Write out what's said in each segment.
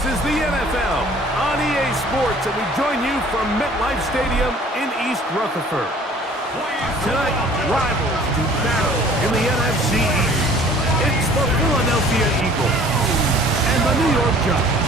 is the NFL on EA Sports, and we join you from MetLife Stadium in East Rutherford. Tonight, rivals do battle in the NFC East. It's the Philadelphia Eagles and the New York Giants.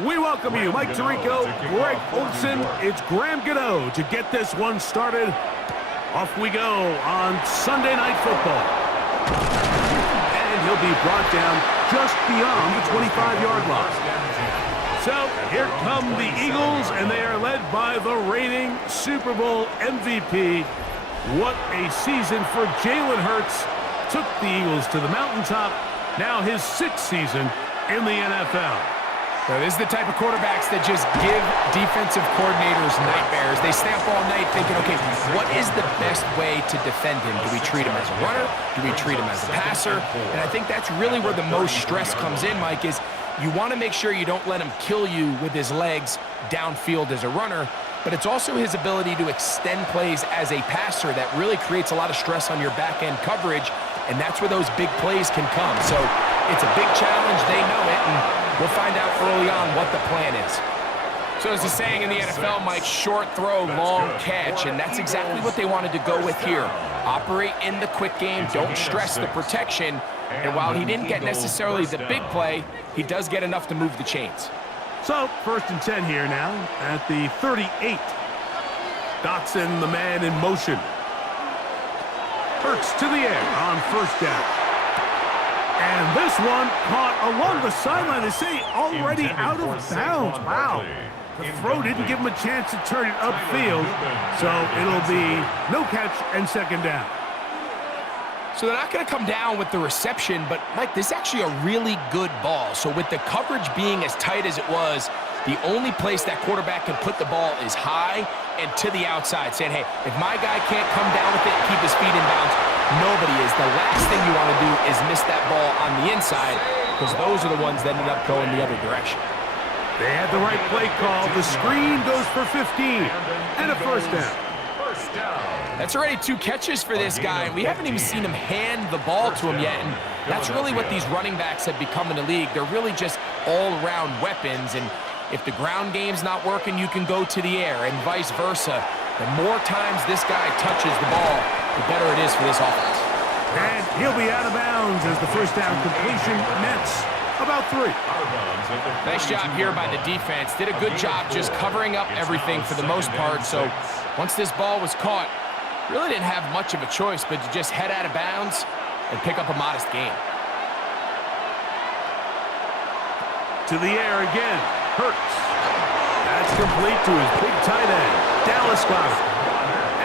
We welcome you, Mike Tirico, Greg Olson. It's Graham Gano to get this one started. Off we go on Sunday Night Football. And he'll be brought down just beyond the 25-yard line. So here come the Eagles, and they are led by the reigning Super Bowl MVP. What a season for Jalen Hurts. Took the Eagles to the mountaintop. Now his 6th season in the NFL. So this is the type of quarterbacks that just give defensive coordinators nightmares. They stay up all night thinking, okay, what is the best way to defend him? Do we treat him as a runner? Do we treat him as a passer? And I think that's really where the most stress comes in, Mike, is you want to make sure you don't let him kill you with his legs downfield as a runner, but it's also his ability to extend plays as a passer that really creates a lot of stress on your back-end coverage, and that's where those big plays can come. So it's a big challenge. They know it, and we'll find out early on what the plan is. So as the saying in the NFL, Mike, short throw, long catch, and that's exactly what they wanted to go with here. Operate in the quick game, don't stress the protection, and while he didn't get necessarily the big play, he does get enough to move the chains. So, 1st and 10 here now at the 38. Dotson, the man in motion. Hurts to the air on 1st down. And this one caught along the sideline. They say already out of bounds. Wow. The throw didn't give him a chance to turn it upfield. So it'll be no catch and 2nd down. So they're not going to come down with the reception, but, Mike, this is actually a really good ball. So with the coverage being as tight as it was, the only place that quarterback can put the ball is high and to the outside, saying, hey, if my guy can't come down with it and keep his feet in bounds, nobody is. The last thing you want to do is miss that ball on the inside, because those are the ones that ended up going the other direction. They had the right play call. The screen goes for 15 and a 1st down. That's already 2 catches for this guy. We haven't even seen him hand the ball to him yet, and that's really what these running backs have become in the league. They're really just all-around weapons, and if the ground game's not working, you can go to the air, and vice versa. The more times this guy touches the ball, the better it is for this offense. And he'll be out of bounds as the 1st down completion nets about 3. Nice job here by the defense. Did a good job just covering up everything for the most part. So once this ball was caught, really didn't have much of a choice but to just head out of bounds and pick up a modest gain. To the air again. Hurts. That's complete to his big tight end. Dallas got it.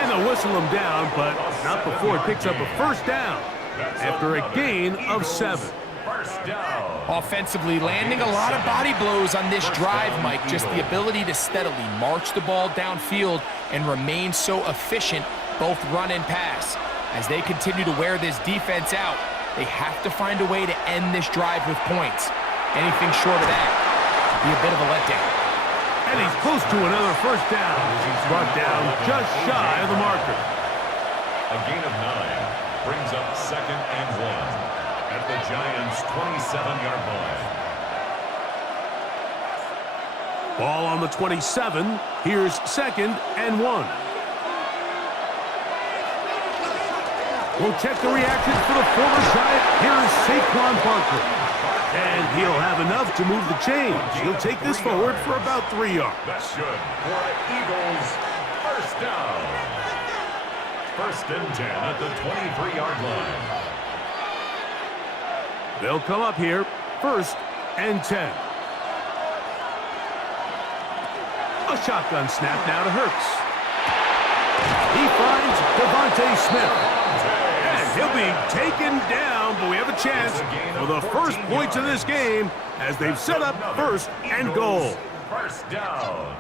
And they'll whistle him down, but not before it picks up a 1st down after a gain of 7. Offensively, landing a lot of body blows on this drive, Mike. Just the ability to steadily march the ball downfield and remain so efficient, both run and pass. As they continue to wear this defense out, they have to find a way to end this drive with points. Anything short of that would be a bit of a letdown. And he's close to another 1st down as he's brought down just shy of the marker. A gain of 9 brings up 2nd and 1 at the Giants' 27-yard line. Ball on the 27. Here's 2nd and 1. We'll check the reaction for the former Giant. Here is Saquon Barkley. And he'll have enough to move the chains. He'll take this forward for about 3 yards. That's good for Eagles. 1st down. 1st and 10 at the 23-yard line. They'll come up here. 1st and 10. A shotgun snap now to Hurts. He finds Devontae Smith. And he'll be taken down, but we have a chance for the first points of this game as they've set up 1st and goal. First down.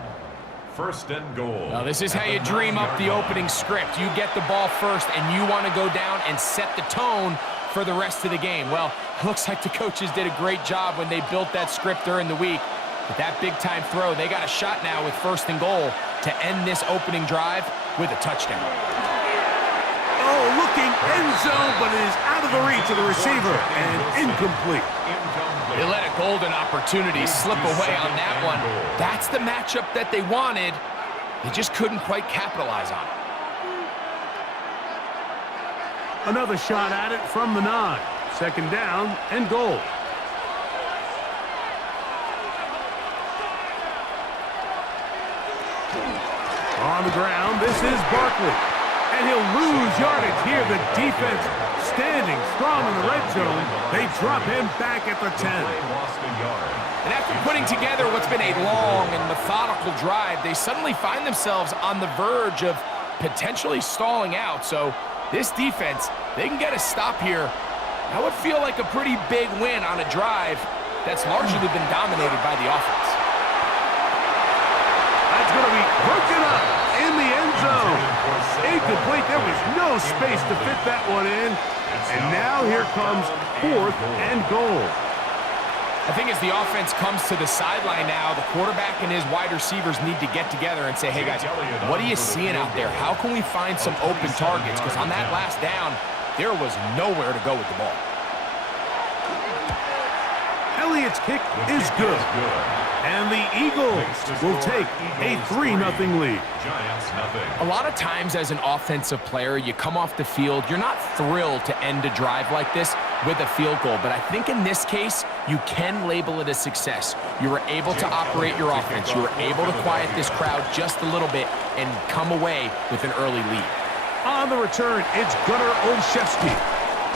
First and goal. Now, this is how you dream up the opening script. You get the ball first, and you want to go down and set the tone for the rest of the game. Well, it looks like the coaches did a great job when they built that script during the week. But that big-time throw, they got a shot now with first and goal to end this opening drive with a touchdown. Oh, looking end zone, but it is out of the reach of the receiver and incomplete. They let a golden opportunity slip away on that one. That's the matchup that they wanted. They just couldn't quite capitalize on it. Another shot at it from the 9. Second down and goal. On the ground, this is Barkley. And he'll lose yardage here. The defense standing strong in the red zone. They drop him back at the 10. And after putting together what's been a long and methodical drive, they suddenly find themselves on the verge of potentially stalling out. So this defense, they can get a stop here. That would feel like a pretty big win on a drive that's largely been dominated by the offense. That's going to be broken up in the end zone. Incomplete. There was no space to fit that one in. And now here comes fourth and goal. I think as the offense comes to the sideline now, the quarterback and his wide receivers need to get together and say, hey, guys, what are you seeing out there? How can we find some open targets? Because on that last down, there was nowhere to go with the ball. Elliott's kick is good. And the Eagles will take a 3-0 lead. A lot of times as an offensive player, you come off the field, you're not thrilled to end a drive like this with a field goal. But I think in this case, you can label it a success. You were able to operate your offense. You were able to quiet this crowd just a little bit and come away with an early lead. On the return, it's Gunnar Olszewski.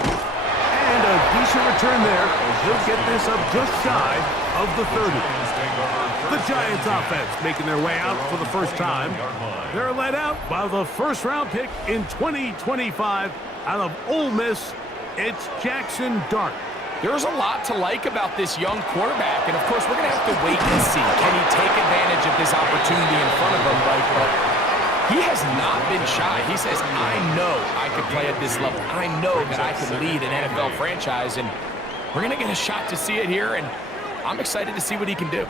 And a decent return there. He'll get this up just shy of the 30. The Giants offense making their way out for the first time. They're led out by the first-round pick in 2025 out of Ole Miss. It's Jackson Dart. There's a lot to like about this young quarterback, and of course, we're going to have to wait and see. Can he take advantage of this opportunity in front of him, right? But he has not been shy. He says, I know I can play at this level. I know that I can lead an NFL franchise, and we're going to get a shot to see it here, and I'm excited to see what he can do.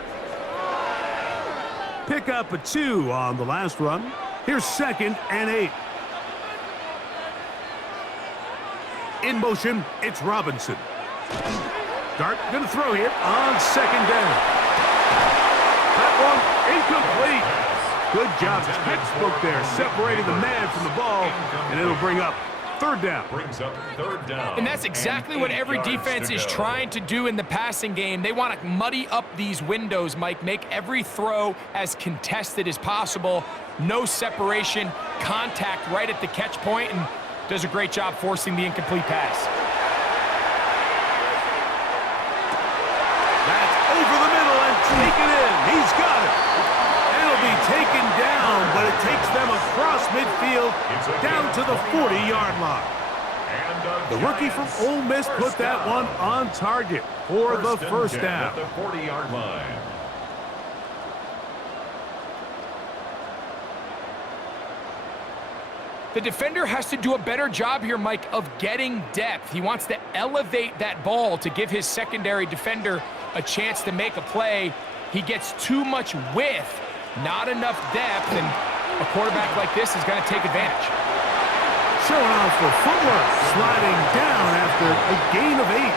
Pick up a 2 on the last run. Here's second and 8. In motion, it's Robinson. Dart going to throw here on second down. That one incomplete. Good job, textbook there, separating the man from the ball, and it'll bring up third down. And that's exactly what every defense is trying to do in the passing game. They want to muddy up these windows, Mike, make every throw as contested as possible. No separation, contact right at the catch point, and does a great job forcing the incomplete pass. That's over the middle and taken in. He's got it. It'll be taken down, but it takes them across midfield down to the 40-yard line. The rookie from Ole Miss put that one on target for the first down. At the 40-yard line. The defender has to do a better job here, Mike, of getting depth. He wants to elevate that ball to give his secondary defender a chance to make a play. He gets too much width, not enough depth, and a quarterback like this is going to take advantage. Showing off for footwork, sliding down after a gain of 8.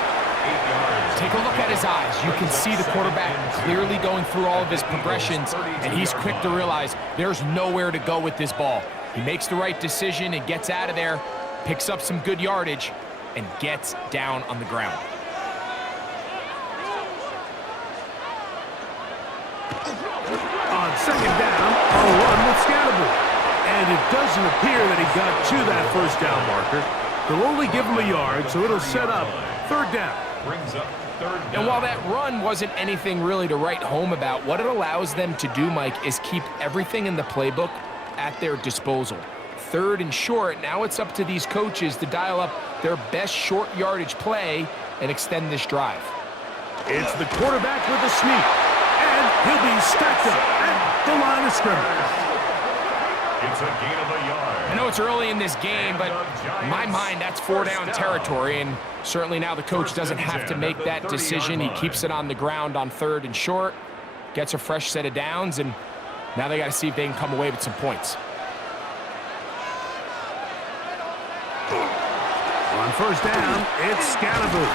Take a look at his eyes. You can see the quarterback clearly going through all of his progressions, and he's quick to realize there's nowhere to go with this ball. He makes the right decision and gets out of there, picks up some good yardage, and gets down on the ground. On second down, a run with Scatterbury. And it doesn't appear that he got to that first down marker. They'll only give him a yard, so it'll set up third down. Brings up third down. And while that run wasn't anything really to write home about, what it allows them to do, Mike, is keep everything in the playbook at their disposal. Third and short, now it's up to these coaches to dial up their best short yardage play and extend this drive. It's the quarterback with the sneak. And He'll be stacked up at the line of scrimmage. It's a gain of a yard. I know it's early in this game, but in my mind, that's 4-down territory, and certainly now the coach doesn't have to make that decision. He keeps it on the ground on 3rd and short, gets a fresh set of downs, and now they got to see if they can come away with some points. On 1st down, it's Scatterboo.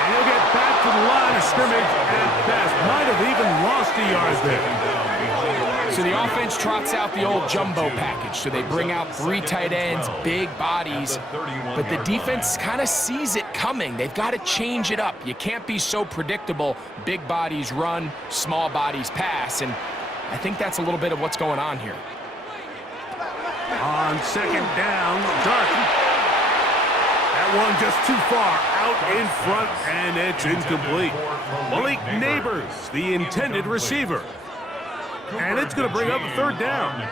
And he'll get back to the line of scrimmage at best. Might have even lost a yard there. So the offense trots out the old jumbo package. So they bring out 3 tight ends, big bodies, but the defense kind of sees it coming. They've got to change it up. You can't be so predictable. Big bodies run, small bodies pass, and I think that's a little bit of what's going on here. On 2nd down, Dark. That one just too far out in front, and it's incomplete. Malik Neighbors, the intended receiver. And it's going to bring up a 3rd down.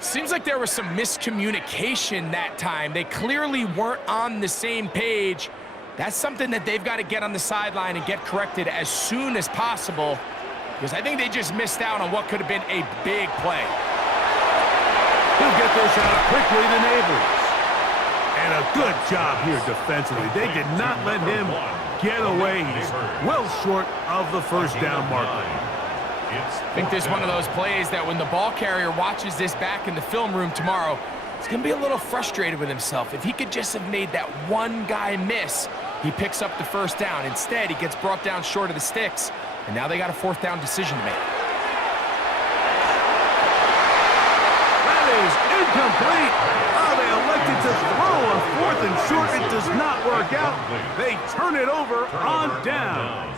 Seems like there was some miscommunication that time. They clearly weren't on the same page. That's something that they've got to get on the sideline and get corrected as soon as possible, because I think they just missed out on what could have been a big play. He'll get this out quickly to Neighbors. And a good job here defensively. They did not let him get away. He's well short of the 1st down marker. I think this is one of those plays that when the ball carrier watches this back in the film room tomorrow, he's going to be a little frustrated with himself. If he could just have made that one guy miss, he picks up the 1st down. Instead, he gets brought down short of the sticks, and now they got a 4th down decision to make. That is incomplete. Oh, they elected to throw on 4th and short. It does not work out. They turn it over on down.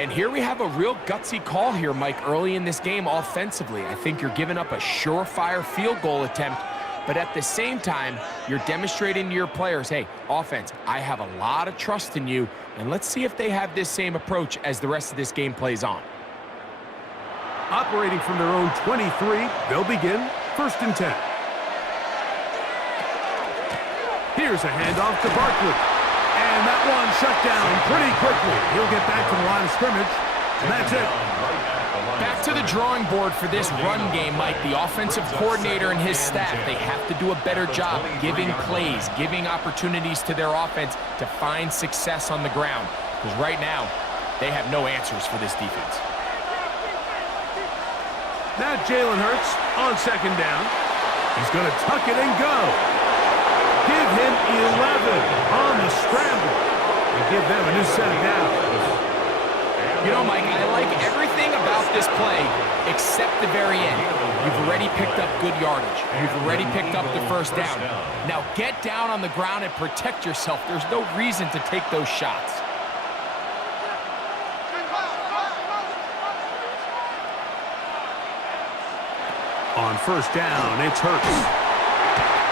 And here we have a real gutsy call here, Mike, early in this game offensively. I think you're giving up a surefire field goal attempt, but at the same time, you're demonstrating to your players, hey, offense, I have a lot of trust in you, and let's see if they have this same approach as the rest of this game plays on. Operating from their own 23, they'll begin 1st and 10. Here's a handoff to Barkley. And that one shut down pretty quickly. He'll get back to the line of scrimmage, and that's it. Back to the drawing board for this run game, Mike. The offensive coordinator and his staff, they have to do a better job giving plays, giving opportunities to their offense to find success on the ground. Because right now, they have no answers for this defense. Now Jalen Hurts on 2nd down. He's going to tuck it and go. Give him 11 on the scramble and give them a new set of downs. You know, Mike, I like everything about this play except the very end. You've already picked up good yardage. You've already picked up the 1st down. Now get down on the ground and protect yourself. There's no reason to take those shots. On 1st down, it's Hurts.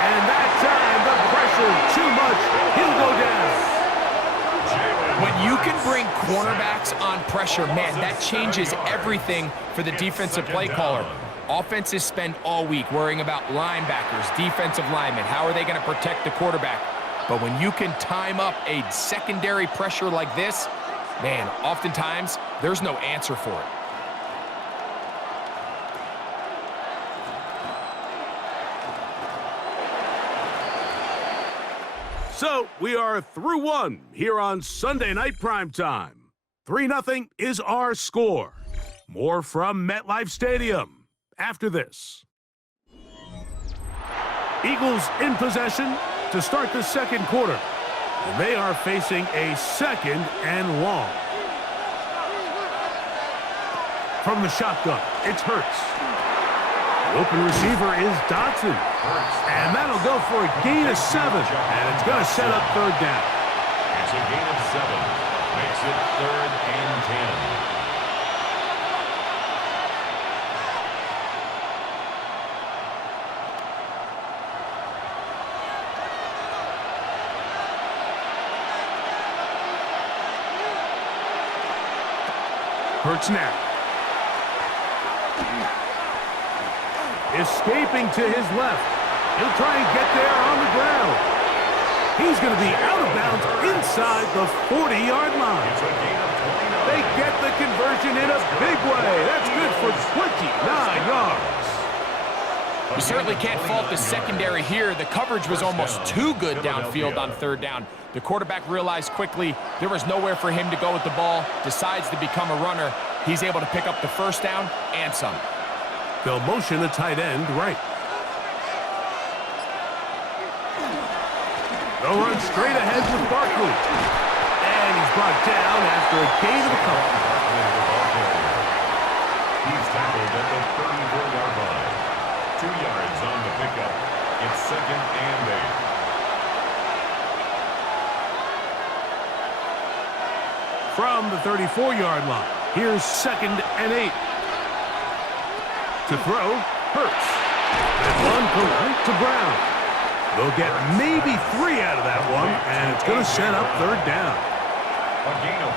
And that time, the pressure too much. He'll go down. When you can bring cornerbacks on pressure, man, that changes everything for the defensive play caller. Offenses spend all week worrying about linebackers, defensive linemen. How are they going to protect the quarterback? But when you can time up a secondary pressure like this, man, oftentimes there's no answer for it. So, we are through 1 here on Sunday Night Primetime. 3-0 is our score. More from MetLife Stadium after this. Eagles in possession to start the 2nd quarter. And they are facing a 2nd and long. From the shotgun, it's Hurts. The open receiver is Dotson. And that'll go for a gain of 7. And it's going to set up 3rd down. It's a gain of 7. Makes it 3rd and 10. Hurts now. Escaping to his left. He'll try and get there on the ground. He's going to be out of bounds inside the 40-yard line. They get the conversion in a big way. That's good for 29 yards. You certainly can't fault the secondary here. The coverage was almost too good downfield on third down. The quarterback realized quickly there was nowhere for him to go with the ball, decides to become a runner. He's able to pick up the first down and some. They'll motion a tight end right. They'll run straight ahead with Barkley. And he's brought down after a gain of a couple. He's tackled at the 34-yard line. 2 yards on the pickup. It's 2nd and 8. From the 34-yard line, here's 2nd and 8. To throw, Hurts. And one complete to Brown. They'll get maybe 3 out of that one, and it's going to set up third down.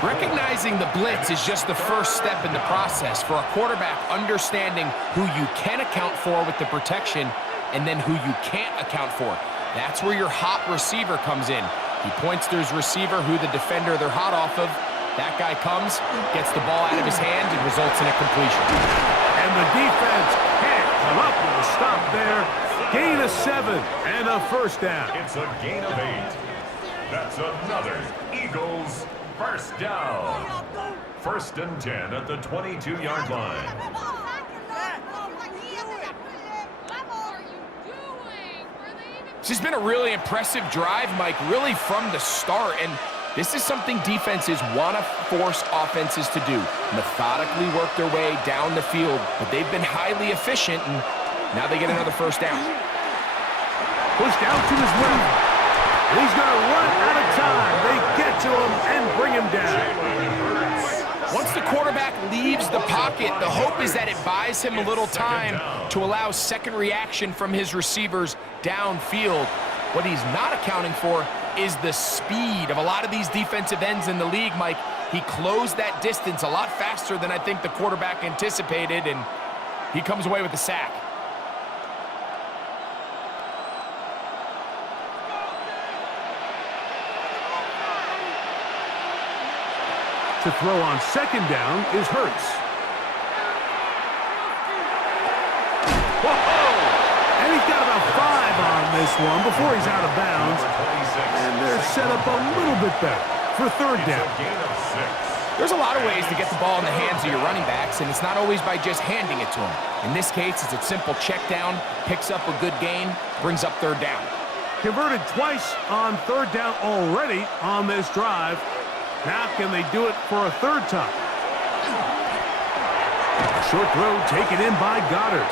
Recognizing the blitz is just the first step in the process for a quarterback understanding who you can account for with the protection and then who you can't account for. That's where your hot receiver comes in. He points to his receiver, who the defender they're hot off of. That guy comes, gets the ball out of his hand, and results in a completion. And the defense can't come up with a stop there. Gain of 7 and a first down. It's a gain of 8. That's another Eagles first down. 1st and 10 at the 22-yard line. This has been a really impressive drive, Mike, really from the start. And this is something defenses want to force offenses to do. Methodically work their way down the field, but they've been highly efficient, and now they get another first down. Pushed out to his left. And he's going to run out of time. They get to him and bring him down. Once the quarterback leaves the pocket, the hope is that it buys him a little time to allow second reaction from his receivers downfield. What he's not accounting for is the speed of a lot of these defensive ends in the league, Mike. He closed that distance a lot faster than I think the quarterback anticipated, and he comes away with the sack. To throw on 2nd down is Hurts. Whoa! And he's got about 5 on this one before he's out of bounds. And they're set up a little bit better for third down. There's a lot of ways to get the ball in the hands of your running backs, and it's not always by just handing it to them. In this case, it's a simple check down, picks up a good gain, brings up third down. Converted twice on third down already on this drive. Now can they do it for a third time? A short throw taken in by Goddard.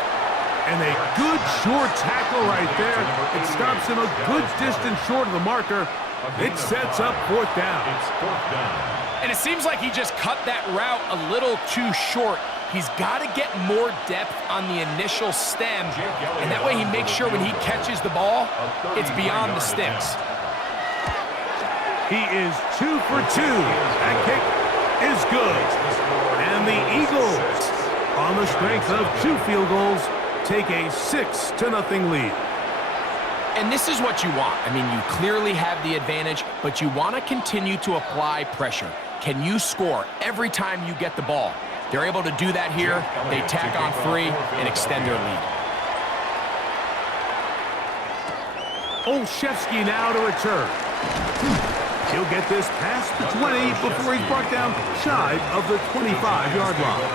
And a good short tackle right there. It stops him a good distance short of the marker. It sets up 4th down. And it seems like he just cut that route a little too short. He's got to get more depth on the initial stem, and that way he makes sure when he catches the ball, it's beyond the sticks. He is 2 for 2. That kick is good. And the Eagles, on the strength of 2 field goals, take a 6-0 lead. And this is what you want. I mean, you clearly have the advantage, but you want to continue to apply pressure. Can you score every time you get the ball? They're able to do that here. They tack on 3 and extend their lead. Olszewski now to return. He'll get this past the 20 before he's brought down shy of the 25-yard line.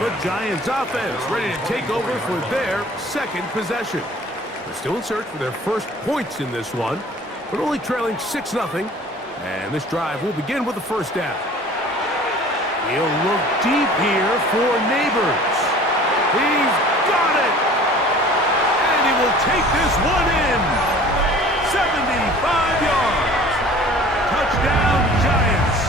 The Giants offense ready to take over for their 2nd possession. They're still in search for their first points in this one, but only trailing 6-0. And this drive will begin with the first down. He'll look deep here for Neighbors. He's got it! And he will take this one in. 75 yards. Touchdown, Giants.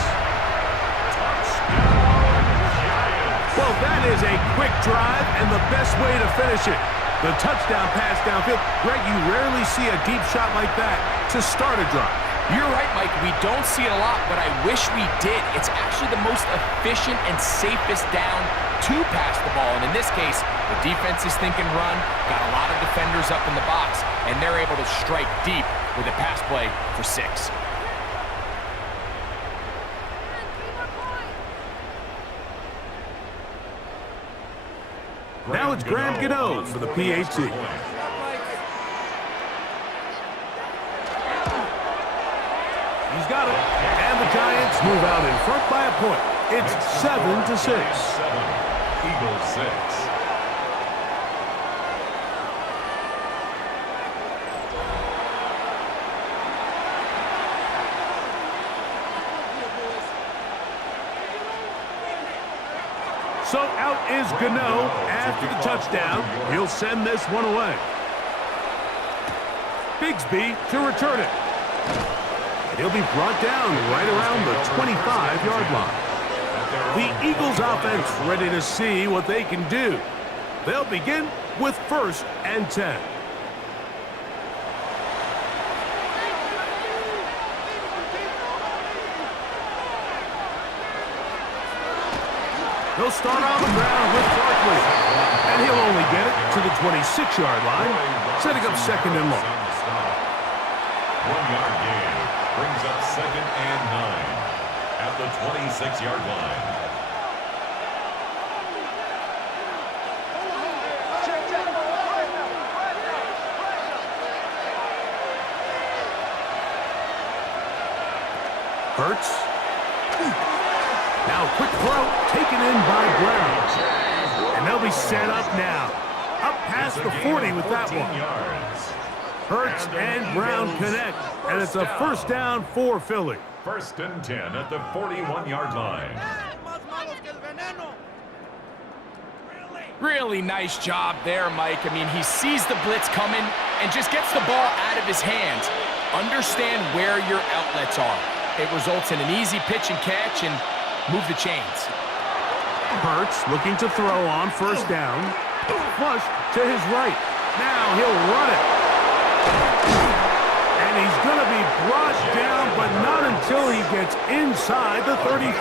Well, that is a quick drive and the best way to finish it. The touchdown pass downfield. Greg, you rarely see a deep shot like that to start a drive. You're right, Mike. We don't see it a lot, but I wish we did. It's actually the most efficient and safest down to pass the ball. And in this case, the defense is thinking run, got a lot of defenders up in the box, and they're able to strike deep with a pass play for 6. Now it's Graham Gano for the PAT. He's got it. And the Giants move out in front by a point. It's 7-6. Eagles 6. So out is Gano after the touchdown. He'll send this one away. Bigsby to return it. And he'll be brought down right around the 25-yard line. The Eagles offense ready to see what they can do. They'll begin with 1st and 10. He'll start on the ground with Barkley. And he'll only get it to the 26-yard line, setting up 2nd and long. 1-yard gain brings up 2nd and 9 at the 26-yard line. Hurts. Now quick throw taken in by Brown. And they'll be set up now. Up past the 40 with that one. Hurts and Brown connect. And it's a 1st down for Philly. 1st and 10 at the 41-yard line. Really nice job there, Mike. I mean, he sees the blitz coming and just gets the ball out of his hands. Understand where your outlets are. It results in an easy pitch and catch and move the chains. Hurts looking to throw on 1st down. Flush to his right. Now he'll run it. And he's going to be brought down, but not until he gets inside the 35.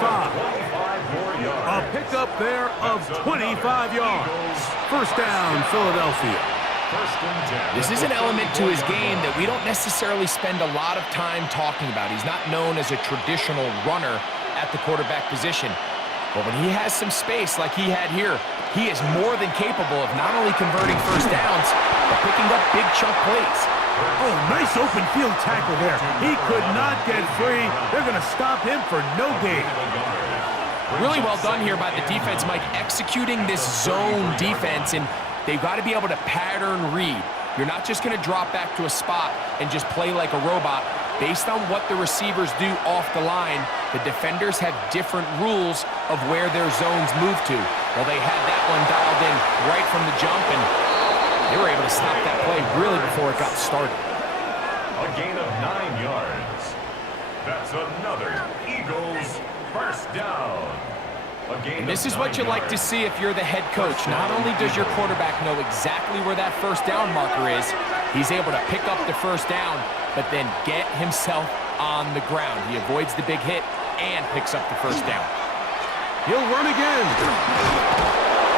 A pickup there of 25 yards. 1st down, Philadelphia. This is an element to his game that we don't necessarily spend a lot of time talking about. He's not known as a traditional runner at the quarterback position. But when he has some space like he had here, he is more than capable of not only converting 1st downs, but picking up big chunk plays. Oh, nice open field tackle there. He could not get free. They're going to stop him for no gain. Really well done here by the defense, Mike, executing this zone defense, and they've got to be able to pattern read. You're not just going to drop back to a spot and just play like a robot. Based on what the receivers do off the line, the defenders have different rules of where their zones move to. Well, they had that one dialed in right from the jump, and they were able to stop that play really before it got started. A gain of 9 yards. That's another Eagles 1st down. And this is what you like to see if you're the head coach. Not only does your quarterback know exactly where that 1st down marker is, he's able to pick up the 1st down, but then get himself on the ground. He avoids the big hit and picks up the 1st down. He'll run again.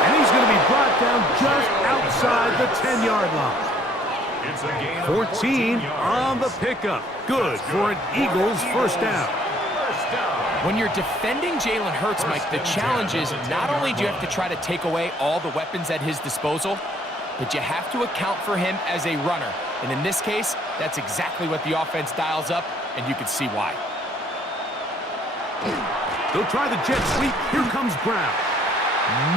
And he's going to be brought down just outside the 10-yard line. It's a gain 14 on the pickup. Good for an Eagles 1st down. When you're defending Jalen Hurts, Mike, the challenge is not only do you have to try to take away all the weapons at his disposal, but you have to account for him as a runner. And in this case, that's exactly what the offense dials up, and you can see why. They'll try the jet sweep. Here comes Brown.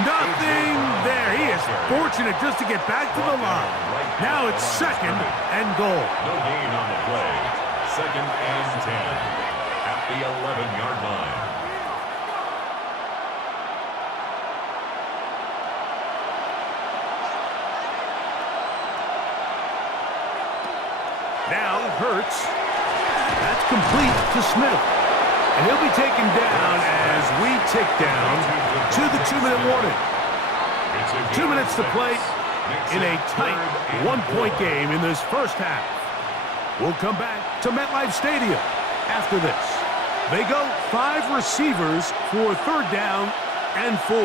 Nothing there. He is fortunate just to get back to the line. Now it's 2nd and goal. No gain on the play. 2nd and 10 at the 11-yard line. Now Hurts. That's complete to Smith. And he'll be taken down as we tick down to the 2-minute warning. 2 minutes to play in a tight 1-point game in this 1st half. We'll come back to MetLife Stadium after this. They go 5 receivers for 3rd down and 4.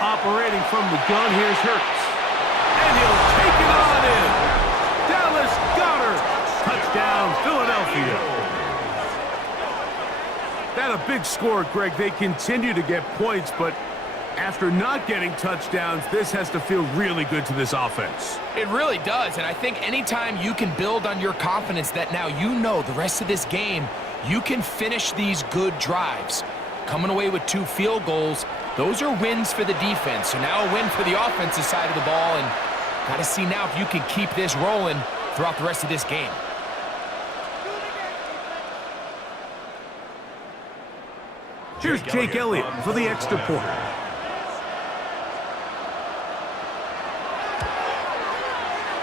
Operating from the gun, here's Hurts. And he'll take it on in. Dallas Goedert. Touchdown, Philadelphia. That a big score, Greg. They continue to get points, but After not getting touchdowns, this has to feel really good to this offense. It really does, and I think anytime you can build on your confidence that now you know the rest of this game, you can finish these good drives. Coming away with 2 field goals, those are wins for the defense. So now a win for the offensive side of the ball, and got to see now if you can keep this rolling throughout the rest of this game. Here's Jake Elliott for the extra point.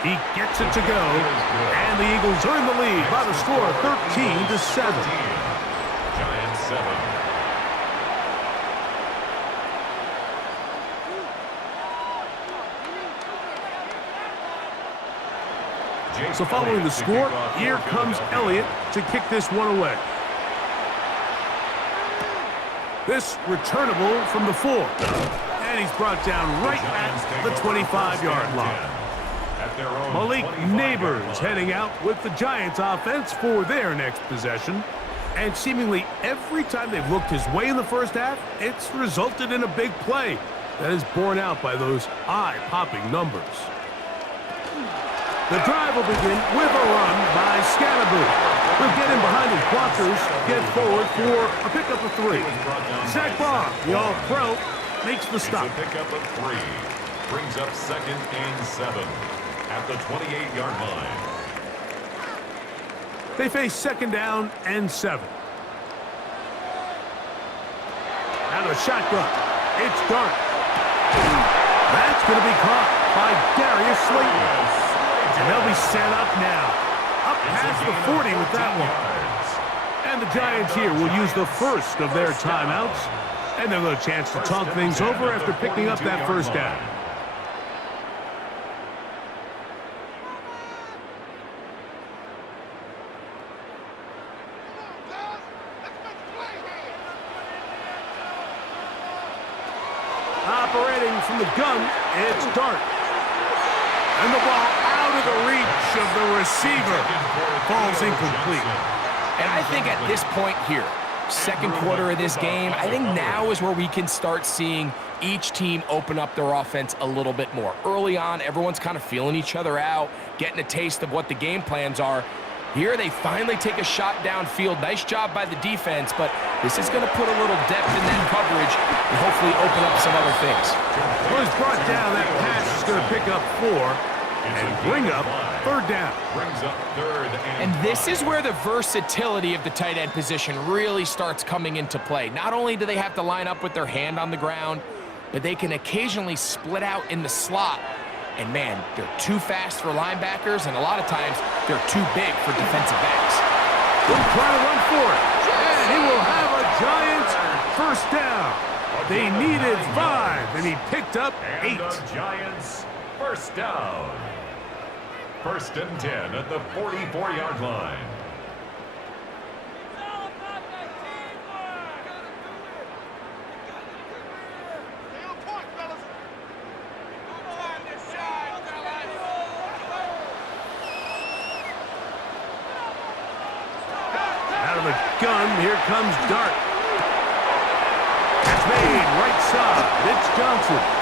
He gets it to go, and the Eagles are in the lead by the score of 13-7. Giants 7. So following the score, here comes Elliott to kick this one away. This returnable from the 4. And he's brought down right at the 25-yard line. Malik Neighbors heading out with the Giants offense for their next possession. And seemingly every time they've looked his way in the first half, it's resulted in a big play that is borne out by those eye-popping numbers. The drive will begin with a run by Scatterboot. He'll get in behind his blockers, get forward for a pickup of 3. Zach Barr, the All-Pro, makes the stop. It's a pickup of 3. Brings up 2nd and 7 at the 28-yard line. They face 2nd down and 7. Out of the shotgun. It's Dart. That's going to be caught by Darius Slayton. And they'll be set up now. Up past the 40 with that one. And the Giants here will use the first of their timeouts. And they'll have a chance to talk things over after picking up that first down. Operating from the gun, it's Dart. And the ball out of the reach of the receiver. Falls incomplete. And I think at this point here, 2nd quarter of this game, I think now is where we can start seeing each team open up their offense a little bit more. Early on, everyone's kind of feeling each other out, getting a taste of what the game plans are. Here, they finally take a shot downfield. Nice job by the defense, but this is going to put a little depth in that coverage and hopefully open up some other things. Well, he's brought down. That pass is going to pick up 4 and bring up 3rd down. Brings up 3rd and this is where the versatility of the tight end position really starts coming into play. Not only do they have to line up with their hand on the ground, but they can occasionally split out in the slot. And man, they're too fast for linebackers, and a lot of times they're too big for defensive backs. He'll try to run for it, and he will have a Giants first down. They needed 5, and he picked up 8. And the Giants first down. 1st and 10 at the 44-yard line. Out of the gun, here comes Dart. That's made right side. It's Johnson.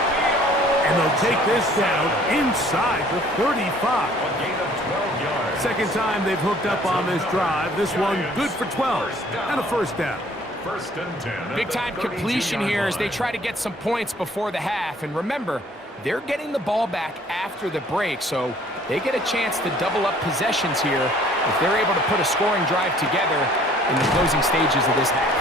And they'll take this down inside the 35. A gain of 12 yards. 2nd time they've hooked up on this drive. This one good for 12 and a first down. 1st and 10. Big time completion here as they try to get some points before the half. And remember, they're getting the ball back after the break, so they get a chance to double up possessions here if they're able to put a scoring drive together in the closing stages of this half.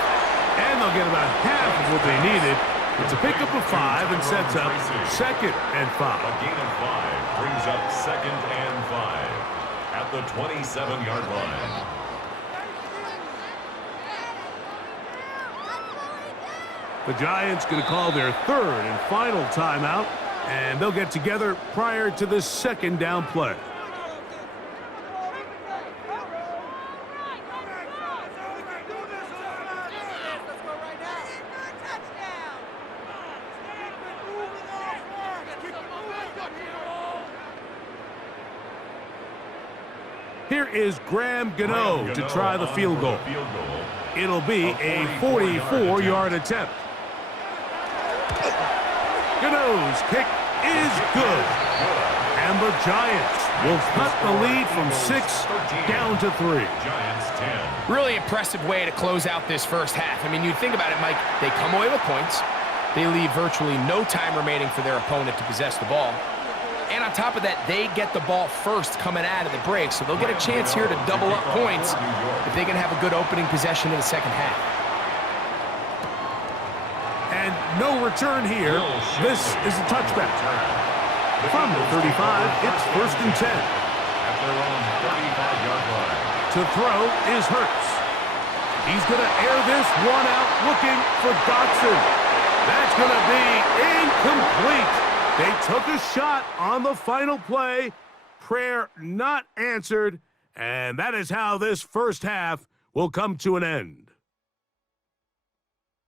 And they'll get about half of what they needed. It's a pickup of 5 and sets up 2nd and 5. A gain of 5 brings up 2nd and 5 at the 27-yard line. The Giants going to call their 3rd and final timeout, and they'll get together prior to this 2nd down play. Here is Graham Gano to try the field goal. It'll be a 44-yard attempt. Gano's kick is good. And the Giants will cut the lead from 6 down to 3. Giants 10. Really impressive way to close out this first half. I mean, you think about it, Mike, they come away with points. They leave virtually no time remaining for their opponent to possess the ball. And on top of that, they get the ball first coming out of the break, so they'll get a chance here to double up points if they can have a good opening possession in the second half. And no return here. This is a touchback. From the 35, it's 1st and 10. At their own 35-yard line. To throw is Hurts. He's going to air this one out looking for Dotson. That's going to be incomplete. They took a shot on the final play. Prayer not answered. And that is how this first half will come to an end.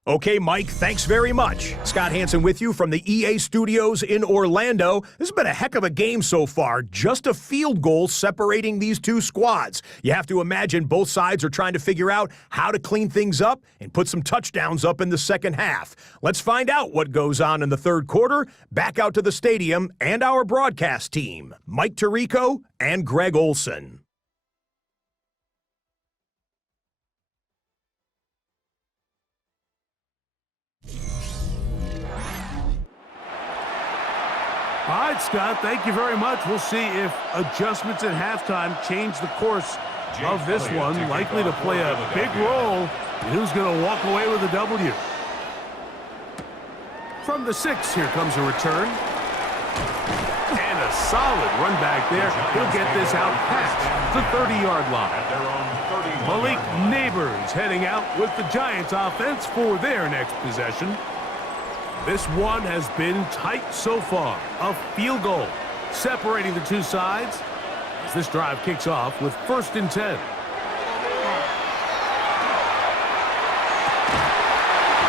Okay, Mike, thanks very much. Scott Hansen with you from the EA Studios in Orlando. This has been a heck of a game so far. Just a field goal separating these two squads. You have to imagine both sides are trying to figure out how to clean things up and put some touchdowns up in the second half. Let's find out what goes on in the third quarter. Back out to the stadium and our broadcast team, Mike Tirico and Greg Olson. All right, Scott, thank you very much. We'll see if adjustments at halftime change the course of this one. Likely to play a big role in who's going to walk away with a W. From the 6, here comes a return. And a solid run back there. He'll get this out past the 30-yard line. Malik Neighbors heading out with the Giants offense for their next possession. This one has been tight so far. A field goal separating the two sides as this drive kicks off with 1st and 10.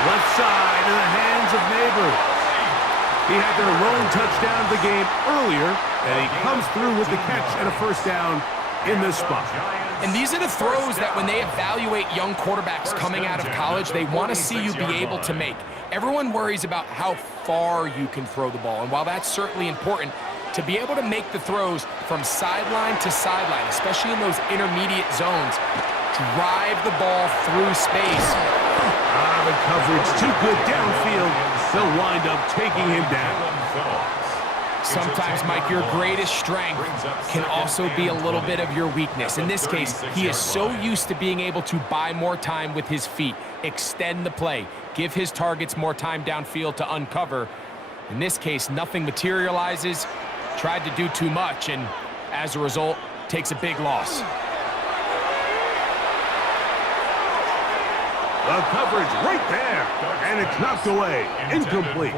Left side in the hands of Neighbors. He had their lone touchdown of the game earlier, and he comes through with the catch and a first down in this spot. And these are the throws that when they evaluate young quarterbacks coming out of college, they want to see you be able to make. Everyone worries about how far you can throw the ball, and while that's certainly important, to be able to make the throws from sideline to sideline, especially in those intermediate zones, drive the ball through space. The coverage too good downfield. They'll wind up taking him down. Sometimes, Mike, your greatest strength can also be a little bit of your weakness. In this case, he is so used to being able to buy more time with his feet, extend the play, give his targets more time downfield to uncover. In this case, nothing materializes, tried to do too much, and as a result, takes a big loss. The coverage right there, and it's knocked away, incomplete.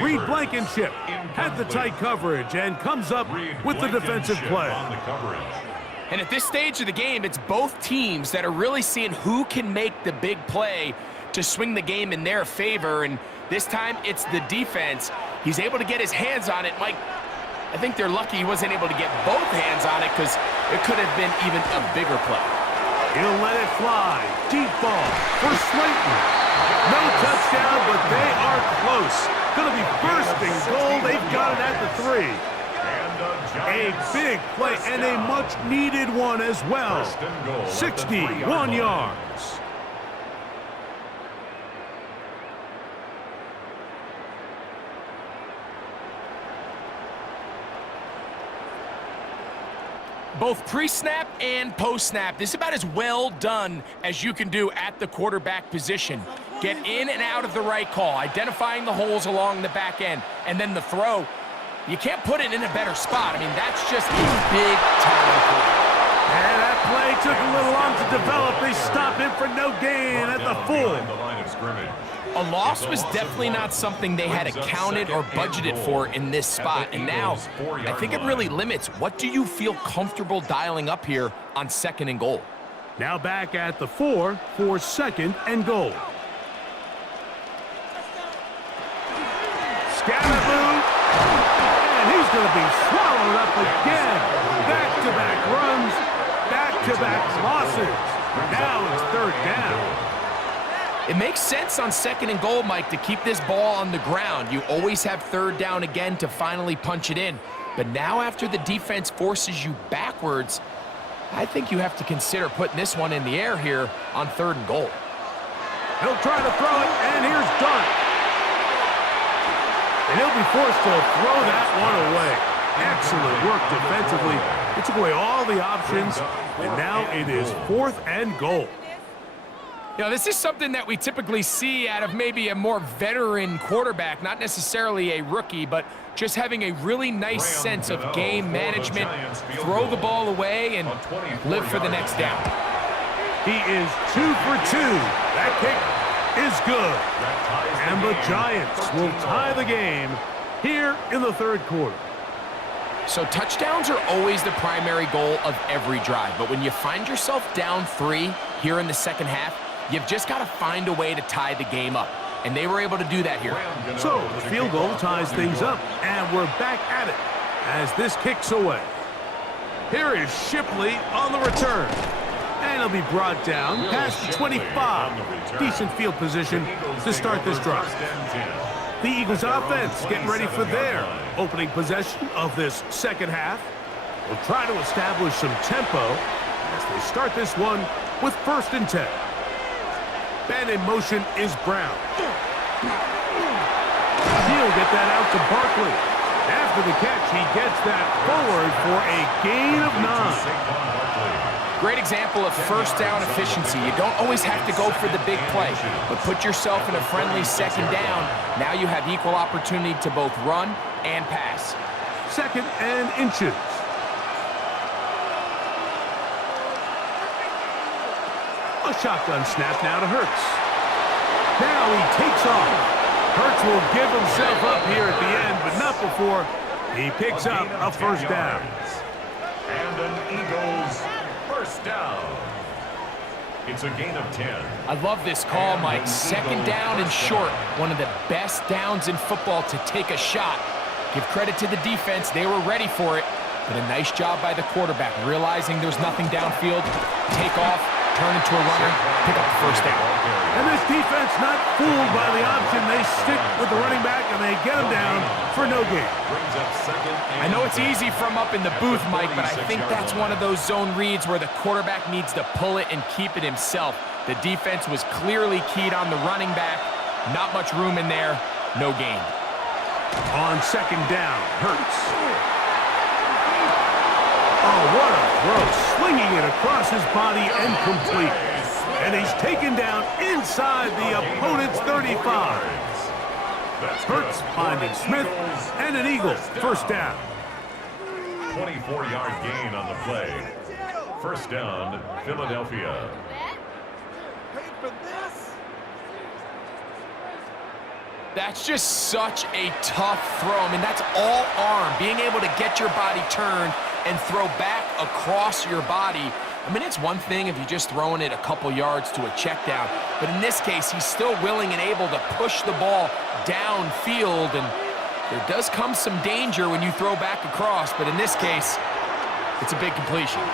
Reed Blankenship had the tight coverage and comes up with the defensive play. And at this stage of the game, it's both teams that are really seeing who can make the big play to swing the game in their favor, and this time it's the defense. He's able to get his hands on it. Mike, I think they're lucky he wasn't able to get both hands on it because it could have been even a bigger play. He'll let it fly. Deep ball for Slayton. No touchdown, but they are close. Going to be first and goal. They've got it at the 3. A big play and a much-needed one as well. 61 yards. Both pre-snap and post-snap, this is about as well done as you can do at the quarterback position. Get in and out of the right call, identifying the holes along the back end, and then the throw. You can't put it in a better spot. I mean, that's just a big-time play. And that play took a little long to develop. They stop him for no gain at the 4. A loss was definitely not something they had accounted or budgeted for in this spot. And now, I think it really limits what do you feel comfortable dialing up here on 2nd and goal. Now back at the 4 for 2nd and goal. Scalaboo, and he's going to be swallowed up again. Back-to-back runs, back-to-back losses. Now it's 3rd down. It makes sense on 2nd and goal, Mike, to keep this ball on the ground. You always have 3rd down again to finally punch it in. But now after the defense forces you backwards, I think you have to consider putting this one in the air here on 3rd and goal. He'll try to throw it, and here's Dart. And he'll be forced to throw that one away. Excellent work defensively. It took away all the options, and now it is 4th and goal. You know, this is something that we typically see out of maybe a more veteran quarterback, not necessarily a rookie, but just having a really nice sense of game management, throw the ball away, and live for the next down. He is 2 for 2. That kick is good. And the Giants will tie the game here in the 3rd quarter. So touchdowns are always the primary goal of every drive, but when you find yourself down 3 here in the 2nd half, you've just got to find a way to tie the game up. And they were able to do that here. So the field goal ties things up, and we're back at it as this kicks away. Here is Shipley on the return. And he'll be brought down past the 25. Decent field position to start this drive. The Eagles offense getting ready for their opening possession of this 2nd half. We'll try to establish some tempo as they start this one with 1st and 10. Ben in motion is Brown. He'll get that out to Barkley. After the catch, he gets that forward for a gain of 9. Great example of 1st down efficiency. You don't always have to go for the big play, but put yourself in a friendly 2nd down. Now you have equal opportunity to both run and pass. 2nd and inches. A shotgun snap now to Hurts. Now he takes off. Hurts will give himself up here at the end, but not before he picks up a 1st down. And an Eagles 1st down. It's a gain of 10. I love this call, Mike. 2nd down and short. One of the best downs in football to take a shot. Give credit to the defense. They were ready for it. But a nice job by the quarterback, realizing there's nothing downfield. Take off, turn into a runner, pick up the 1st down. And this defense not fooled by the option. They stick with the running back, and they get him down for no gain. I know it's easy from up in the booth, Mike, but I think that's one of those zone reads where the quarterback needs to pull it and keep it himself. The defense was clearly keyed on the running back. Not much room in there. No gain. On 2nd down, Hurts. Oh, what a throw. Slinging it across his body and complete. And he's taken down inside the opponent's 35. Hurts finding Smith, and an Eagle 1st down. 24-yard gain on the play. 1st down, Philadelphia. That's just such a tough throw. I mean, that's all arm. Being able to get your body turned and throw back across your body. I mean, it's one thing if you're just throwing it a couple yards to a check down, but in this case, he's still willing and able to push the ball downfield, and there does come some danger when you throw back across, but in this case, it's a big completion. In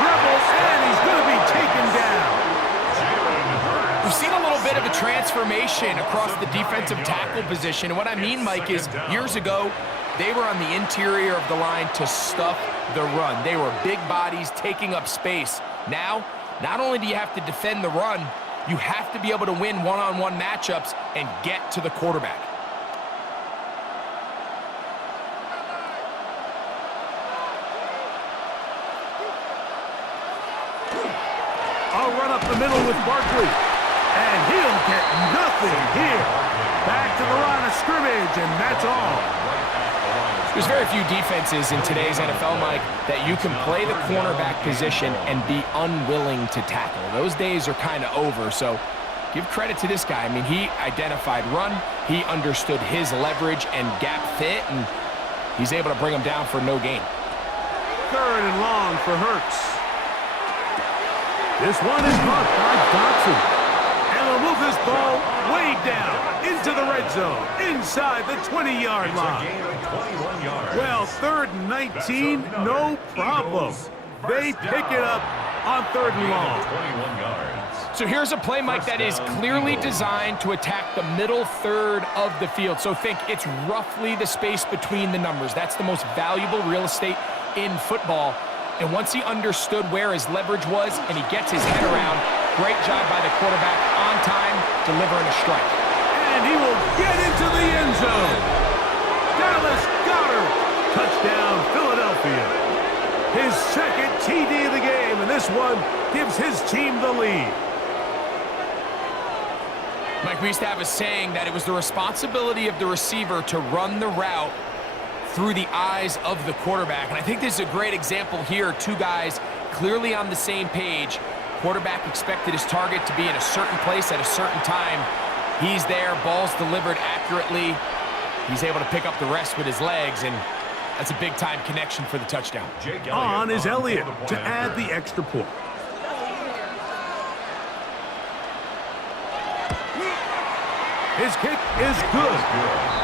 trouble, and he's going to be taken down. We've seen a little bit of a transformation across the defensive tackle position, and what I mean, Mike, is years ago, they were on the interior of the line to stuff the run. They were big bodies taking up space. Now, not only do you have to defend the run, you have to be able to win one-on-one matchups and get to the quarterback. I'll run up the middle with Barkley. And he'll get nothing here. Back to the line of scrimmage, and that's all. There's very few defenses in today's NFL, Mike, that you can play the cornerback position and be unwilling to tackle. Those days are kind of over, so give credit to this guy. I mean, he identified run, he understood his leverage and gap fit, and he's able to bring him down for no gain. 3rd and long for Hurts. This one is caught by Dotson. And they'll move this ball way down into the red zone, inside the 20-yard line. Well, 3rd and 19, no problem. They pick it up on 3rd and long. So here's a play, Mike, that is clearly designed to attack the middle third of the field. So think it's roughly the space between the numbers. That's the most valuable real estate in football. And once he understood where his leverage was and he gets his head around, great job by the quarterback on time, delivering a strike. And he will get into the end zone. Dallas Goedert, touchdown Philadelphia. His second TD of the game, and this one gives his team the lead. Mike, we used to have a saying that it was the responsibility of the receiver to run the route through the eyes of the quarterback. And I think this is a great example here. Two guys clearly on the same page. Quarterback expected his target to be in a certain place at a certain time. He's there, ball's delivered accurately. He's able to pick up the rest with his legs, and that's a big-time connection for the touchdown. On is Elliott to add the extra point. His kick is good,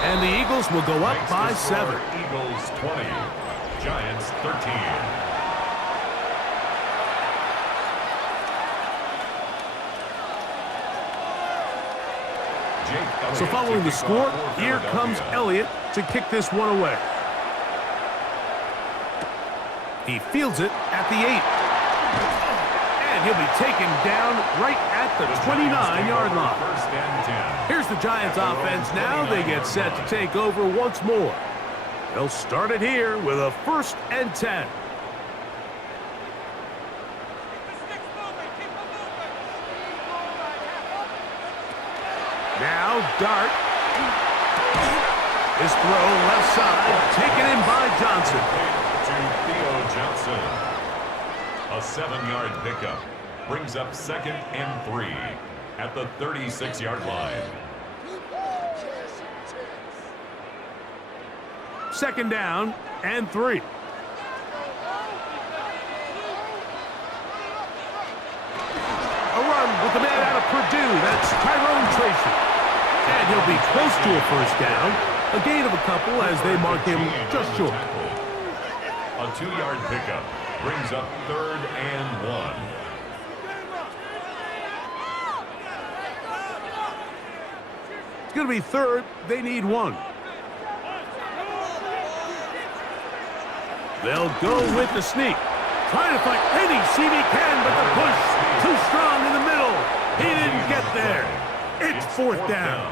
and the Eagles will go up by 7. Eagles 20, Giants 13. So following the score, here comes Elliott to kick this one away. He fields it at the 8. And he'll be taken down right at the 29-yard line. First and 10. Here's the Giants offense now. They get set to take over once more. They'll start it here with a 1st and 10. Now Dart. His throw left side, taken in by Johnson. To Theo Johnson. A 7-yard pickup brings up 2nd and 3 at the 36-yard line. 2nd down and 3. A run with the man out of Purdue. That's Tyrone Tracy. And he'll be close to a 1st down. A gain of a couple as they mark him just short. A 2-yard pickup brings up 3rd and 1. It's going to be 3rd. They need 1. They'll go with the sneak. Trying to find any seam he can, but the push too strong in the middle. He didn't get there. It's 4th down.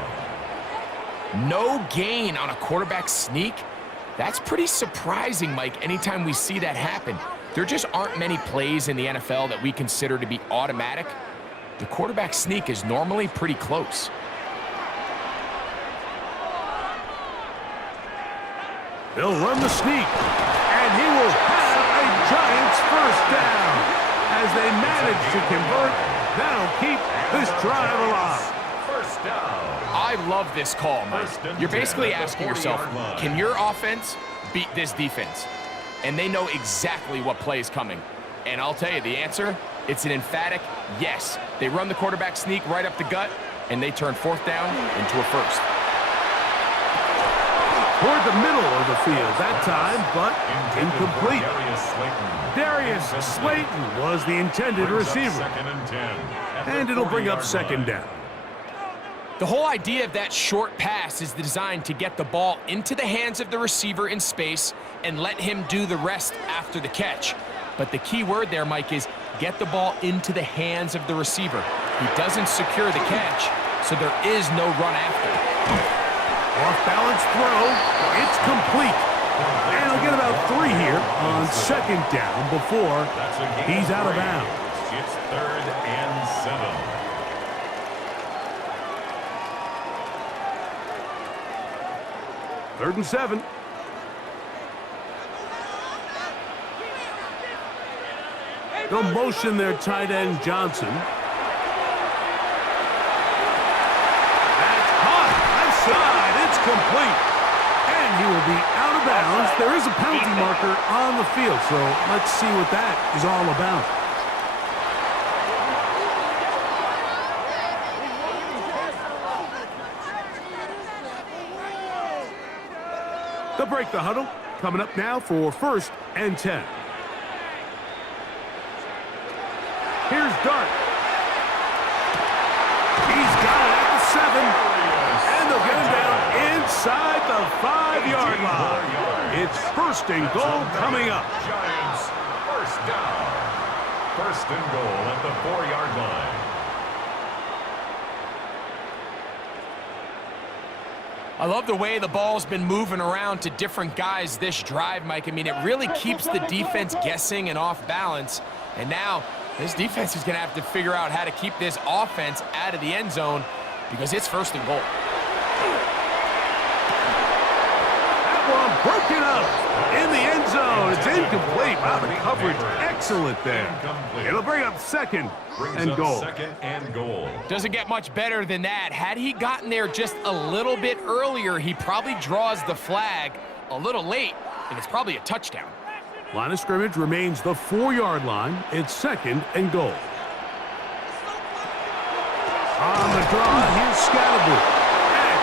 No gain on a quarterback sneak? That's pretty surprising, Mike, anytime we see that happen. There just aren't many plays in the NFL that we consider to be automatic. The quarterback sneak is normally pretty close. They'll run the sneak, and he will have a Giants 1st down. As they manage to convert, that'll keep this drive alive. 1st down. I love this call, Mike. You're basically asking yourself, can your offense beat this defense? And they know exactly what play is coming. And I'll tell you the answer, it's an emphatic yes. They run the quarterback sneak right up the gut, and they turn 4th down into a 1st. Toward the middle of the field that time, but incomplete. Darius Slayton was the intended receiver. 2nd and 10. And it'll bring up 2nd down. The whole idea of that short pass is designed to get the ball into the hands of the receiver in space and let him do the rest after the catch. But the key word there, Mike, is get the ball into the hands of the receiver. He doesn't secure the catch, so there is no run after. Off-balance throw. It's complete. And he'll get about 3 here on 2nd down before he's out of bounds. It's 3rd and 7. Third and 7. They'll motion their tight end Johnson. That's caught. Left side. It's complete. And he will be out of bounds. There is a penalty marker on the field, so let's see what that is all about. They'll break the huddle. Coming up now for 1st and 10. Here's Dart. It's first and goal coming up. Giants, first down. First and goal at the 4-yard line. I love the way the ball's been moving around to different guys this drive, Mike. I mean, it really keeps the defense guessing and off balance. And now this defense is going to have to figure out how to keep this offense out of the end zone because it's first and goal. That one broken up in the end zone. It's incomplete. Wow, the coverage excellent there. It'll bring up second and goal. Second and goal. Doesn't get much better than that. Had he gotten there just a little bit earlier, he probably draws the flag a little late, and it's probably a touchdown. Line of scrimmage remains the 4-yard line. It's second and goal. On the draw, here's Scatterboot.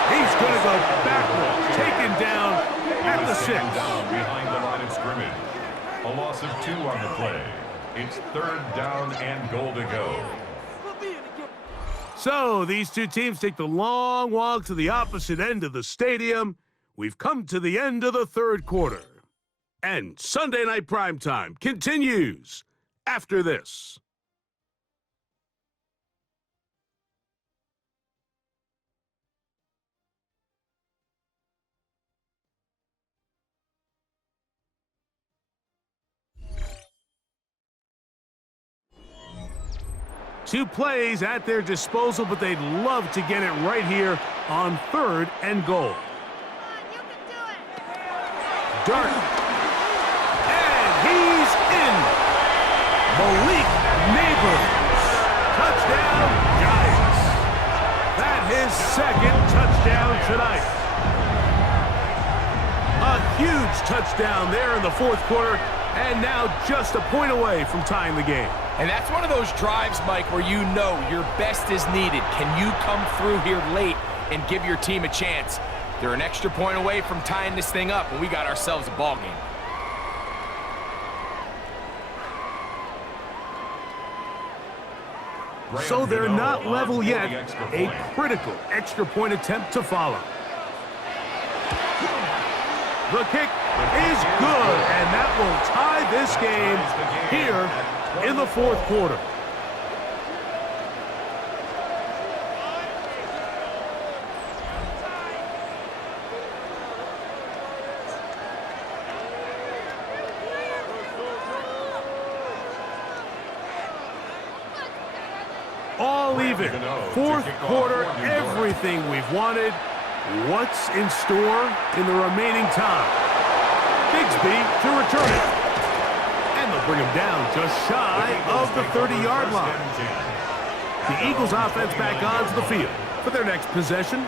And he's going to go backwards, taken down at the 6. Down behind the line of scrimmage. A loss of 2 on the play. It's third down and goal to go. So these two teams take the long walk to the opposite end of the stadium. We've come to the end of the third quarter. And Sunday Night Primetime continues after this. Two plays at their disposal, but they'd love to get it right here on third and goal. Dart. And he's in. Malik Neighbors. Touchdown, Giants. That his second touchdown tonight. A huge touchdown there in the fourth quarter, and now just a point away from tying the game. And that's one of those drives, Mike, where you know your best is needed. Can you come through here late and give your team a chance? They're an extra point away from tying this thing up, and we got ourselves a ball game. So they're not level yet. A critical extra point attempt to follow. The kick is good, and that will tie this game here in the fourth quarter. All even. Fourth quarter, everything we've wanted. What's in store in the remaining time? Bigsby to return it. And they'll bring him down just shy of the 30-yard line. The Eagles offense back onto the field for their next possession.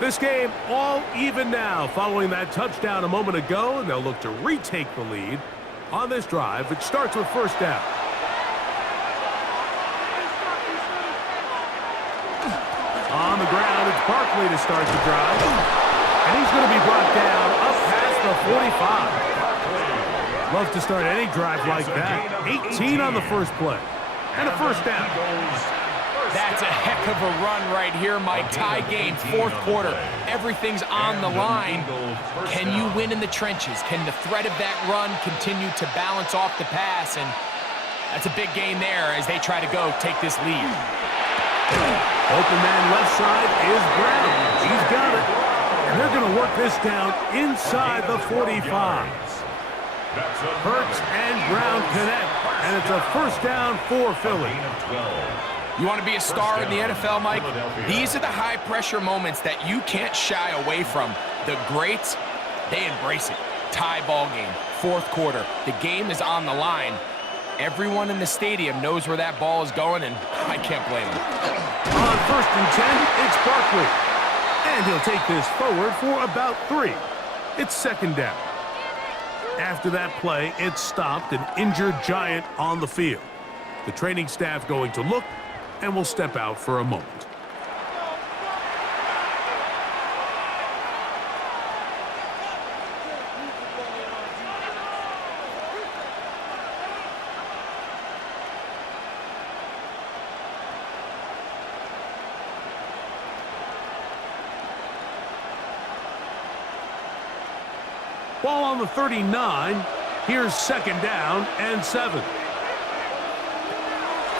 This game all even now following that touchdown a moment ago, and they'll look to retake the lead on this drive, which starts with first down. On the ground, it's Barkley to start the drive. And he's going to be brought down up past the 45. Love to start any drive like that. 18 on the first play. And a first down. That's a heck of a run right here, Mike. Tie game, fourth quarter. Everything's on the line. Can you win in the trenches? Can the threat of that run continue to balance off the pass? And that's a big gain there as they try to go take this lead. Open man left side is Brown. He's got it. And they're going to work this down inside the 45. Hurts and Brown connect. And it's a first down for Philly. You want to be a star in the NFL, Mike? These are the high-pressure moments that you can't shy away from. The greats, they embrace it. Tie ball game, fourth quarter. The game is on the line. Everyone in the stadium knows where that ball is going, and I can't blame them. On first and 10, it's Barkley. And he'll take this forward for about 3. It's second down. After that play, it stopped an injured Giant on the field. The training staff going to look, and will step out for a moment. Ball on the 39. Here's second down and 7.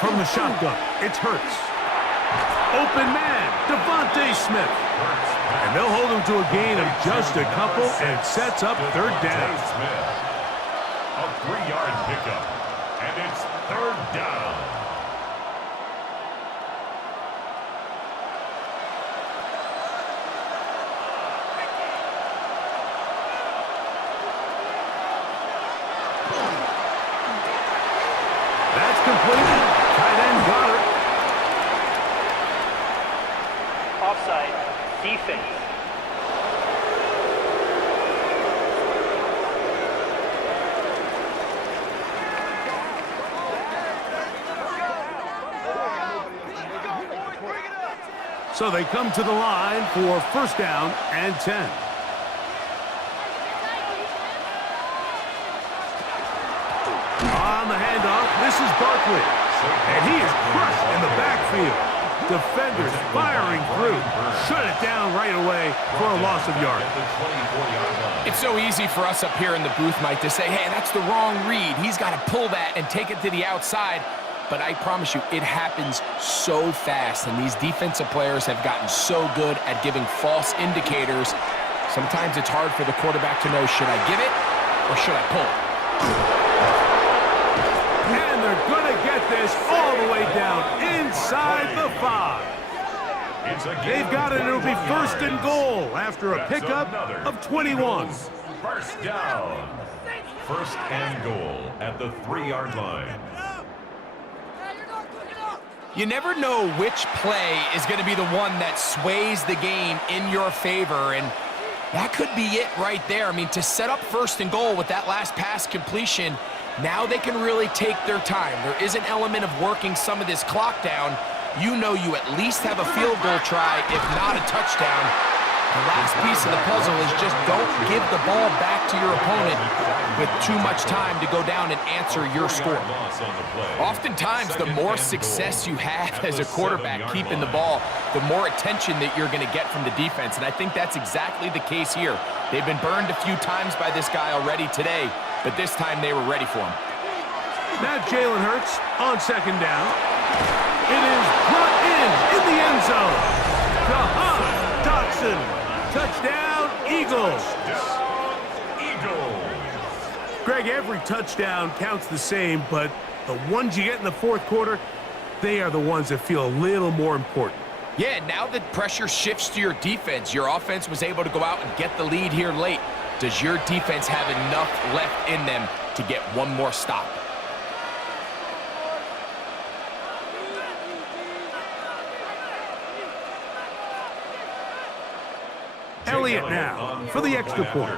From the shotgun, it's Hurts. Open man, Devontae Smith. And they'll hold him to a gain of just a couple and sets up third down. A 3-yard pickup, and it's third down. That's completed. Tight end got it. Offside, defense. So they come to the line for first down and 10. On the handoff, this is Barkley. And he is crushed in the backfield. Defenders firing through. Shut it down right away for a loss of yard. It's so easy for us up here in the booth, Mike, to say, hey, that's the wrong read. He's got to pull that and take it to the outside. But I promise you, it happens so fast, and these defensive players have gotten so good at giving false indicators. Sometimes it's hard for the quarterback to know, should I give it or should I pull it? And they're going to get this all the way down inside the 5. They've got it. It'll be first and goal after a pickup of 21. First down. First and goal at the 3-yard line. You never know which play is going to be the one that sways the game in your favor, and that could be it right there. I mean, to set up first and goal with that last pass completion, now they can really take their time. There is an element of working some of this clock down. You know you at least have a field goal try, if not a touchdown. The last piece of the puzzle is just don't give the ball back to your opponent with too much time to go down and answer your score. Oftentimes, the more success you have as a quarterback keeping the ball, the more attention that you're going to get from the defense, and I think that's exactly the case here. They've been burned a few times by this guy already today, but this time they were ready for him. Now Jalen Hurts on second down. It is brought in the end zone. Jahan Dotson. Touchdown, Eagles. Greg, every touchdown counts the same, but the ones you get in the fourth quarter, they are the ones that feel a little more important. Yeah, now the pressure shifts to your defense. Your offense was able to go out and get the lead here late. Does your defense have enough left in them to get one more stop? Elliott now for the extra point.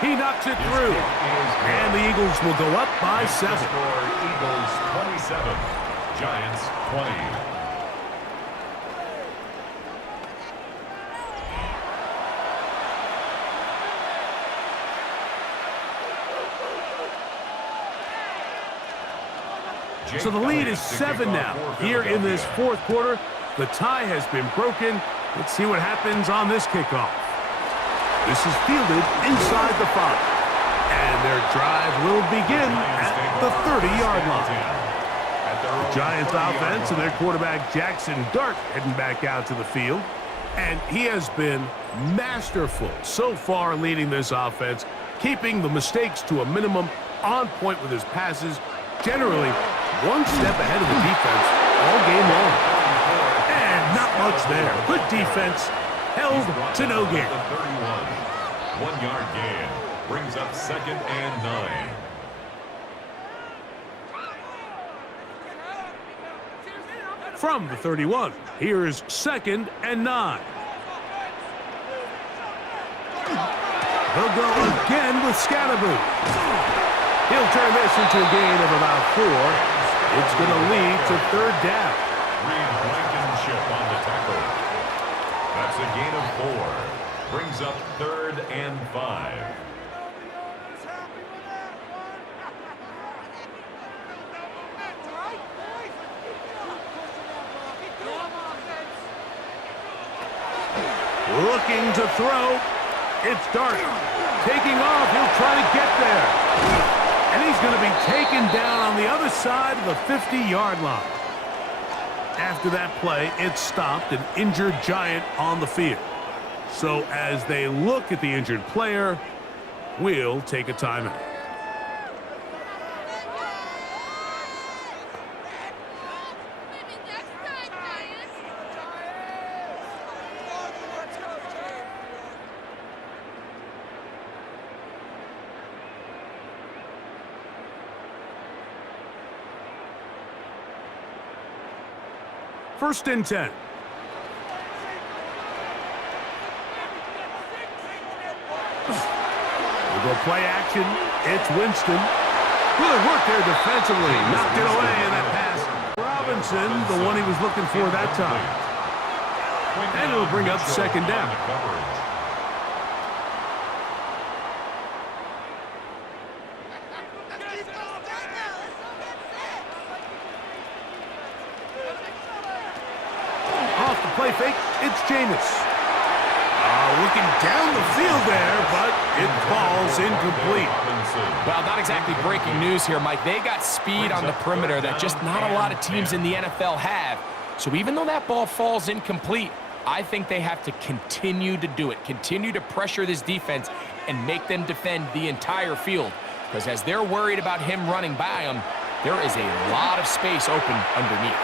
He knocks it through. And the Eagles will go up by 7. Eagles 27, Giants 20. So the lead is 7 now. Here in this fourth quarter, the tie has been broken. Let's see what happens on this kickoff. This is fielded inside the 5. And their drive will begin at the 30-yard line. The Giants offense and their quarterback Jackson Dart heading back out to the field. And he has been masterful so far leading this offense, keeping the mistakes to a minimum, on point with his passes, generally one step ahead of the defense all game long. And not much there. Good defense, held to no gain. 1-yard gain brings up second and 9. From the 31, here's second and 9. They'll go again with Scatterboot. He'll turn this into a gain of about 4. It's going to lead to third down. Reed Blankenship on the tackle. That's a gain of 4. Brings up third and 5. Looking to throw. It's Dart. Taking off. He'll try to get there. And he's going to be taken down on the other side of the 50-yard line. After that play, it stopped an injured Giant on the field. So as they look at the injured player, we'll take a timeout. First and 10. We'll go play action. It's Winston. Good work there defensively. Knocked it away in that pass. Robinson, the one he was looking for that time. And it'll bring up second down. Play fake, it's Jameis. Looking down the field there, but it falls incomplete. Well, not exactly breaking news here, Mike. They got speed on the perimeter that just not a lot of teams in the NFL have. So even though that ball falls incomplete, I think they have to continue to do it, continue to pressure this defense and make them defend the entire field. Because as they're worried about him running by them, there is a lot of space open underneath.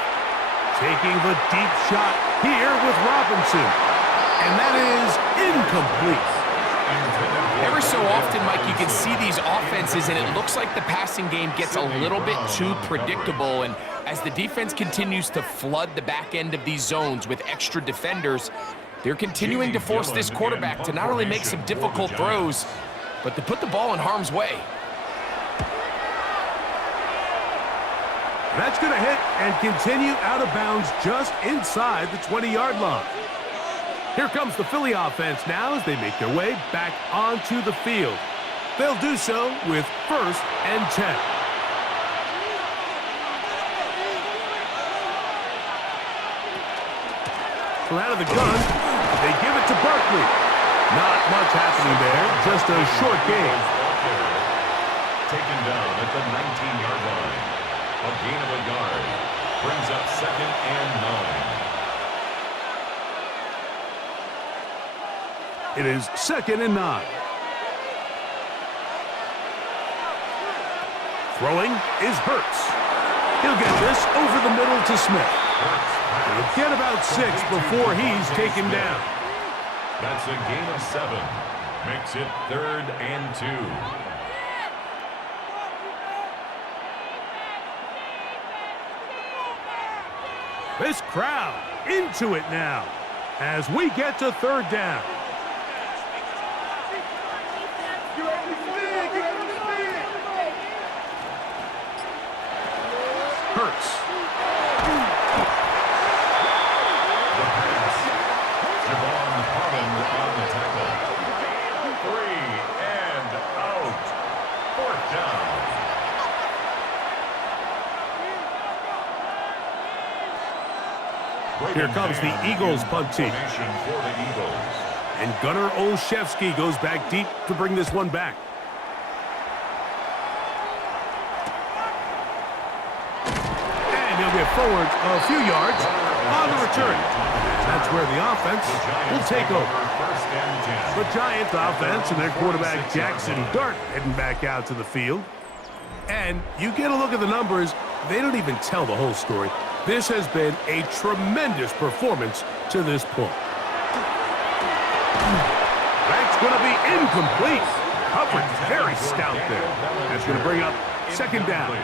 Taking the deep shot here with Robinson. And that is incomplete. Every so often, Mike, you can see these offenses, and it looks like the passing game gets a little bit too predictable. And as the defense continues to flood the back end of these zones with extra defenders, they're continuing to force this quarterback to not only make some difficult throws, but to put the ball in harm's way. That's going to hit and continue out of bounds just inside the 20-yard line. Here comes the Philly offense now as they make their way back onto the field. They'll do so with first and 10. So out of the gun, they give it to Barkley. Not much happening there, just a short game. Taken down at the 19-yard line. A gain of a yard. Brings up second and 9. It is second and 9. Throwing is Hurts. He'll get this over the middle to Smith. He'll get about 6 before he's taken down. That's a gain of 7. Makes it third and 2. This crowd into it now as we get to third down. Hurts. The pass. Javon Harmon on the tackle. 3 and out. Fourth down. Here comes the Eagles punt team. And Gunnar Olszewski goes back deep to bring this one back. And he'll get forward a few yards on the return. That's where the offense will take over. The Giants offense and their quarterback Jackson Dart heading back out to the field. And you get a look at the numbers, they don't even tell the whole story. This has been a tremendous performance to this point. That's going to be incomplete. Coverage very stout there. That's going to bring up second down.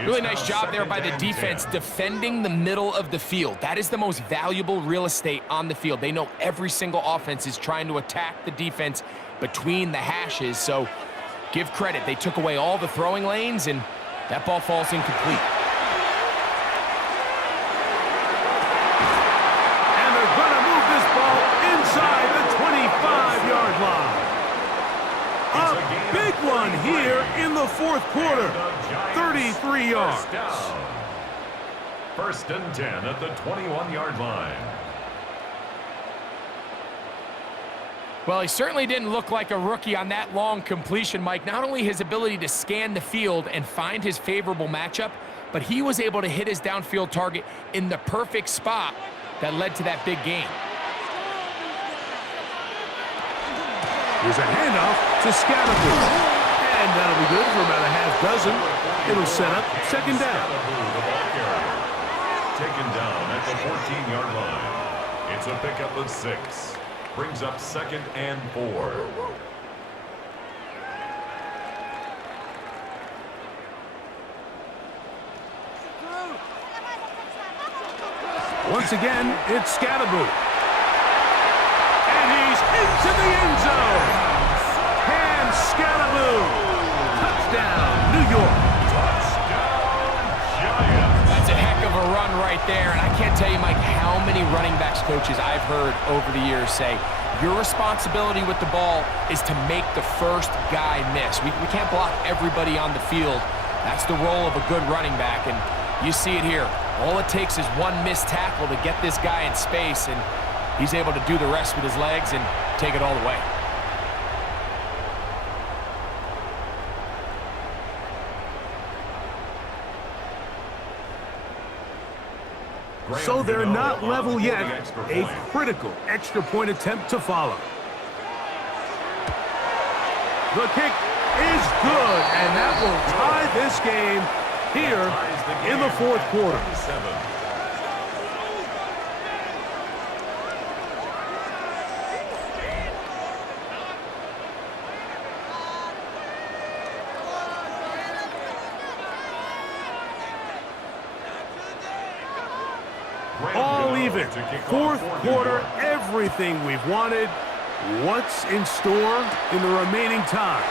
Really nice job there by the defense defending the middle of the field. That is the most valuable real estate on the field. They know every single offense is trying to attack the defense between the hashes. So give credit. They took away all the throwing lanes, and that ball falls incomplete. Inside the 25-yard line. A big one here in the fourth quarter. 33 yards. First and 10 at the 21-yard line. Well, he certainly didn't look like a rookie on that long completion, Mike. Not only his ability to scan the field and find his favorable matchup, but he was able to hit his downfield target in the perfect spot that led to that big gain. Here's a handoff to Scatterboot. And that'll be good for about a half dozen. It'll set up second down. Taken down at the 14-yard line. It's a pickup of 6. Brings up second and 4. Once again, it's Scatterboot. And he's into the end zone. Cam Scatterboot. Touchdown, New York. Touchdown, Giants. That's a heck of a run right there. And I can't tell you, Mike, how many running backs coaches I've heard over the years say, your responsibility with the ball is to make the first guy miss. We can't block everybody on the field. That's the role of a good running back. And you see it here. All it takes is one missed tackle to get this guy in space, and he's able to do the rest with his legs and take it all the way. So they're not level yet. A critical extra point attempt to follow. The kick is good, and that will tie this game here in the fourth quarter. All even. Fourth quarter, everything we've wanted. What's in store in the remaining time?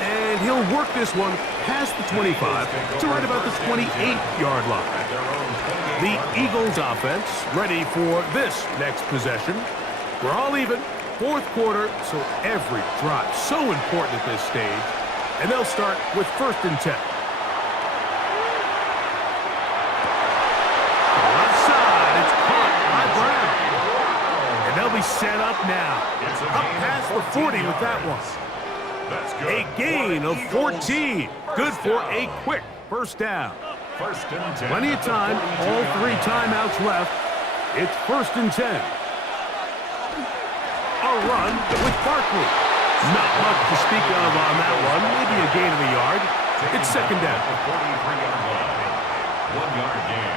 And he'll work this one past the 25 to right about the 28-yard line. The Eagles offense ready for this next possession. We're all even. Fourth quarter, so every drive so important at this stage. And they'll start with 1st and 10. Set up now. Up past the 40 with that one. A gain of 14. Good for a quick first down. Plenty of time. All 3 timeouts left. It's 1st and 10. A run with Barkley. Not much to speak of on that one. Maybe a gain of a yard. It's second down. 43-yard line. 1-yard gain.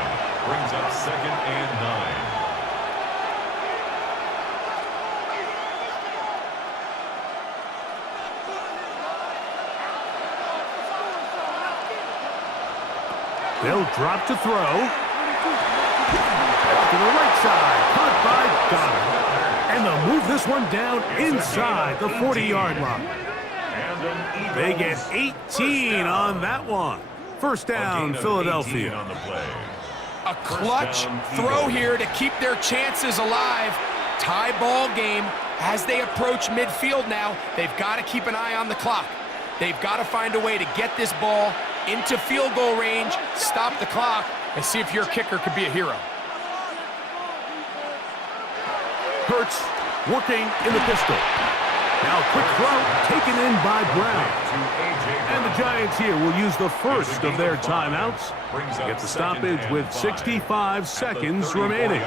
Brings up second and 9. They'll drop to throw. To the right side. Caught by Goddard. And they'll move this one down inside the 40-yard line. They get 18 on that one. First down, Philadelphia. A clutch throw here to keep their chances alive. Tie ball game as they approach midfield now. They've got to keep an eye on the clock. They've got to find a way to get this ball into field goal range, stop the clock, and see if your kicker could be a hero. Hurts working in the pistol. Now quick throw taken in by Brown. And the Giants here will use the first of their timeouts. Get the stoppage with 65 seconds remaining.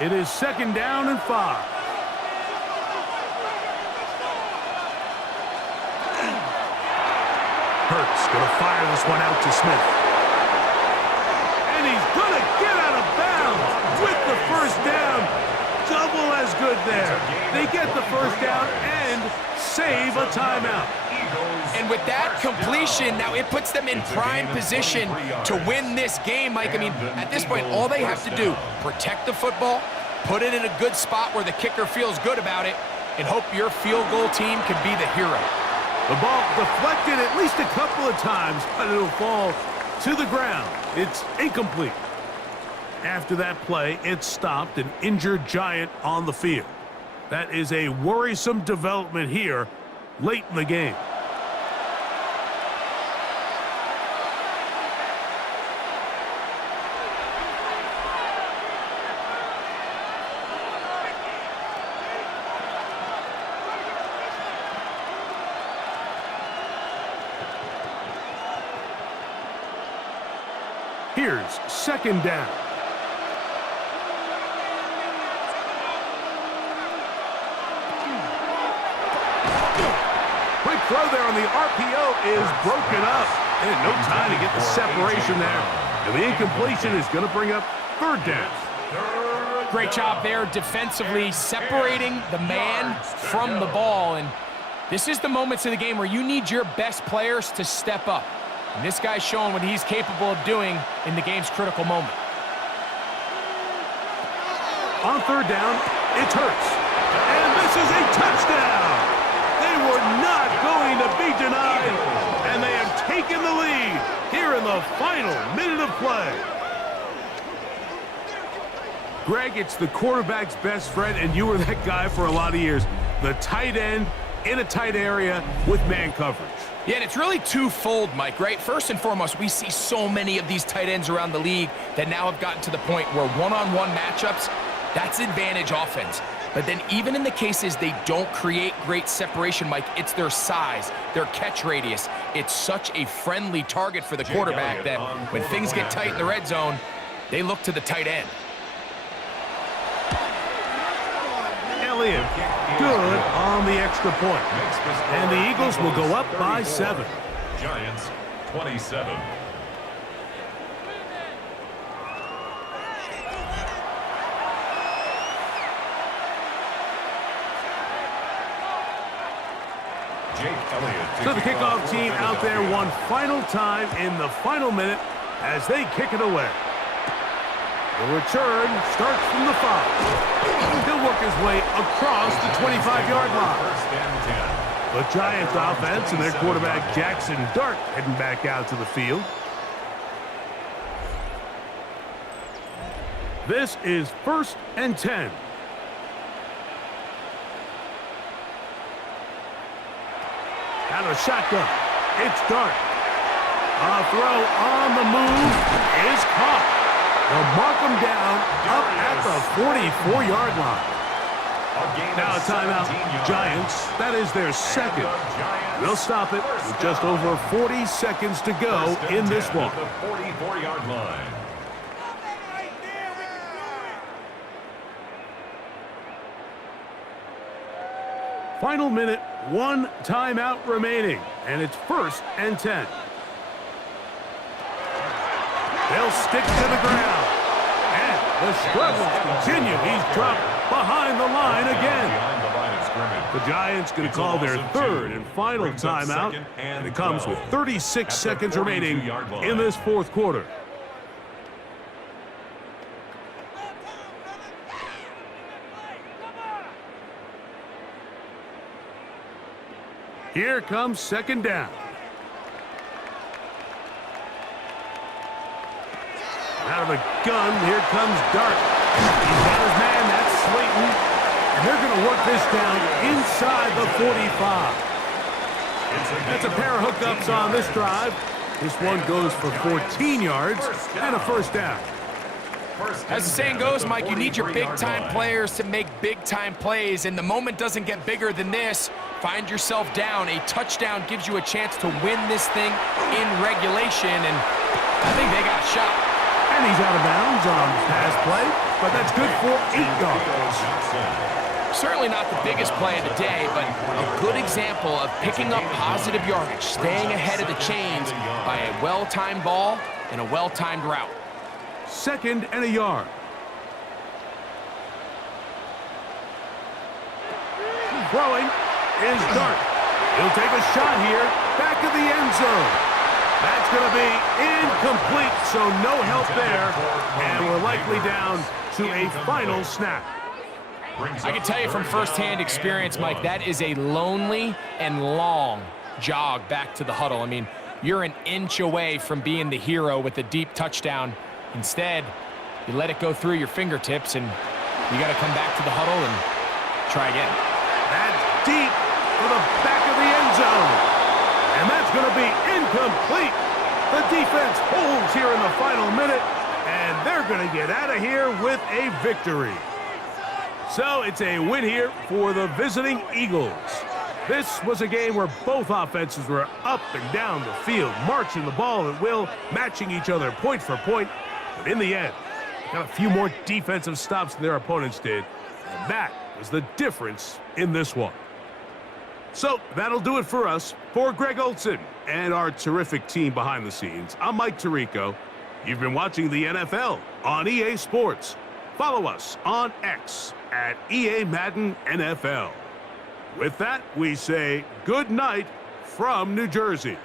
It is second down and 5. Hurts going to fire this one out to Smith. And he's going to get out of bounds with the first down. Double as good there. They get the first down and save a timeout. And with that completion, now it puts them in prime position to win this game, Mike. I mean, at this point, all they have to do, protect the football, put it in a good spot where the kicker feels good about it, and hope your field goal team can be the hero. The ball deflected at least a couple of times, but it'll fall to the ground. It's incomplete. After that play, it stopped an injured Giant on the field. That is a worrisome development here late in the game. Here's second down. Quick throw there on the RPO is broken up. And no time to get the separation there. And the incompletion is going to bring up third down. Great job there defensively, separating the man from the ball. And this is the moments of the game where you need your best players to step up. And this guy's showing what he's capable of doing in the game's critical moment. On third down, it's Hurts. And this is a touchdown. They were not going to be denied. And they have taken the lead here in the final minute of play. Greg, it's the quarterback's best friend, and you were that guy for a lot of years. The tight end in a tight area with man coverage. Yeah, and it's really twofold, Mike, right? First and foremost, we see so many of these tight ends around the league that now have gotten to the point where one-on-one matchups, that's advantage offense. But then even in the cases they don't create great separation, Mike, it's their size, their catch radius. It's such a friendly target for the quarterback that when things get tight in the red zone, they look to the tight end. Elliott, good on the extra point. And the Eagles will go up by 7. Giants, 27. So the kickoff team out there one final time in the final minute as they kick it away. The return starts from the 5. He'll work his way across the 25-yard line. The Giants offense and their quarterback Jackson Dart heading back out to the field. This is 1st and 10. Out of shotgun. It's Dart. A throw on the move is caught. They'll mark him down up at the 44-yard line. Now a timeout. Giants, that is their second. They'll stop it with just over 40 seconds to go in this one. The 44-yard line. Final minute, 1 timeout remaining, and it's 1st and 10. They'll stick to the ground, and the struggles continue. He's dropped behind the line again. The Giants going to call their third and final timeout, and it comes with 36 seconds remaining in this fourth quarter. Here comes second down. Out of the gun, here comes Dart. He's got his man, that's Slayton. And they're going to work this down inside the 45. That's a pair of hookups on this drive. This one goes for 14 yards and a first down. As the saying goes, Mike, you need your big-time players to make big-time plays, and the moment doesn't get bigger than this. Find yourself down. A touchdown gives you a chance to win this thing in regulation, and I think they got a shot. And he's out of bounds on pass play, but that's good for 8 yards. Certainly not the biggest play of the day, but a good example of picking up positive yardage, staying ahead of the chains by a well-timed ball and a well-timed route. 2nd and a yard. Throwing is Dart. He'll take a shot here, back of the end zone. That's going to be incomplete, so no help there, and we're likely down to a final snap. I can tell you from firsthand experience, Mike, that is a lonely and long jog back to the huddle. I mean, you're an inch away from being the hero with a deep touchdown. Instead, you let it go through your fingertips, and you got to come back to the huddle and Try again. That's deep for the back of the end zone. And that's going to be incomplete. The defense holds here in the final minute, and they're going to get out of here with a victory. So it's a win here for the visiting Eagles. This was a game where both offenses were up and down the field, marching the ball at will, matching each other point for point. But in the end, got a few more defensive stops than their opponents did. And that was the difference in this one. So that'll do it for us. For Greg Olson and our terrific team behind the scenes, I'm Mike Tirico. You've been watching the NFL on EA Sports. Follow us on X at EA Madden NFL. With that, we say good night from New Jersey.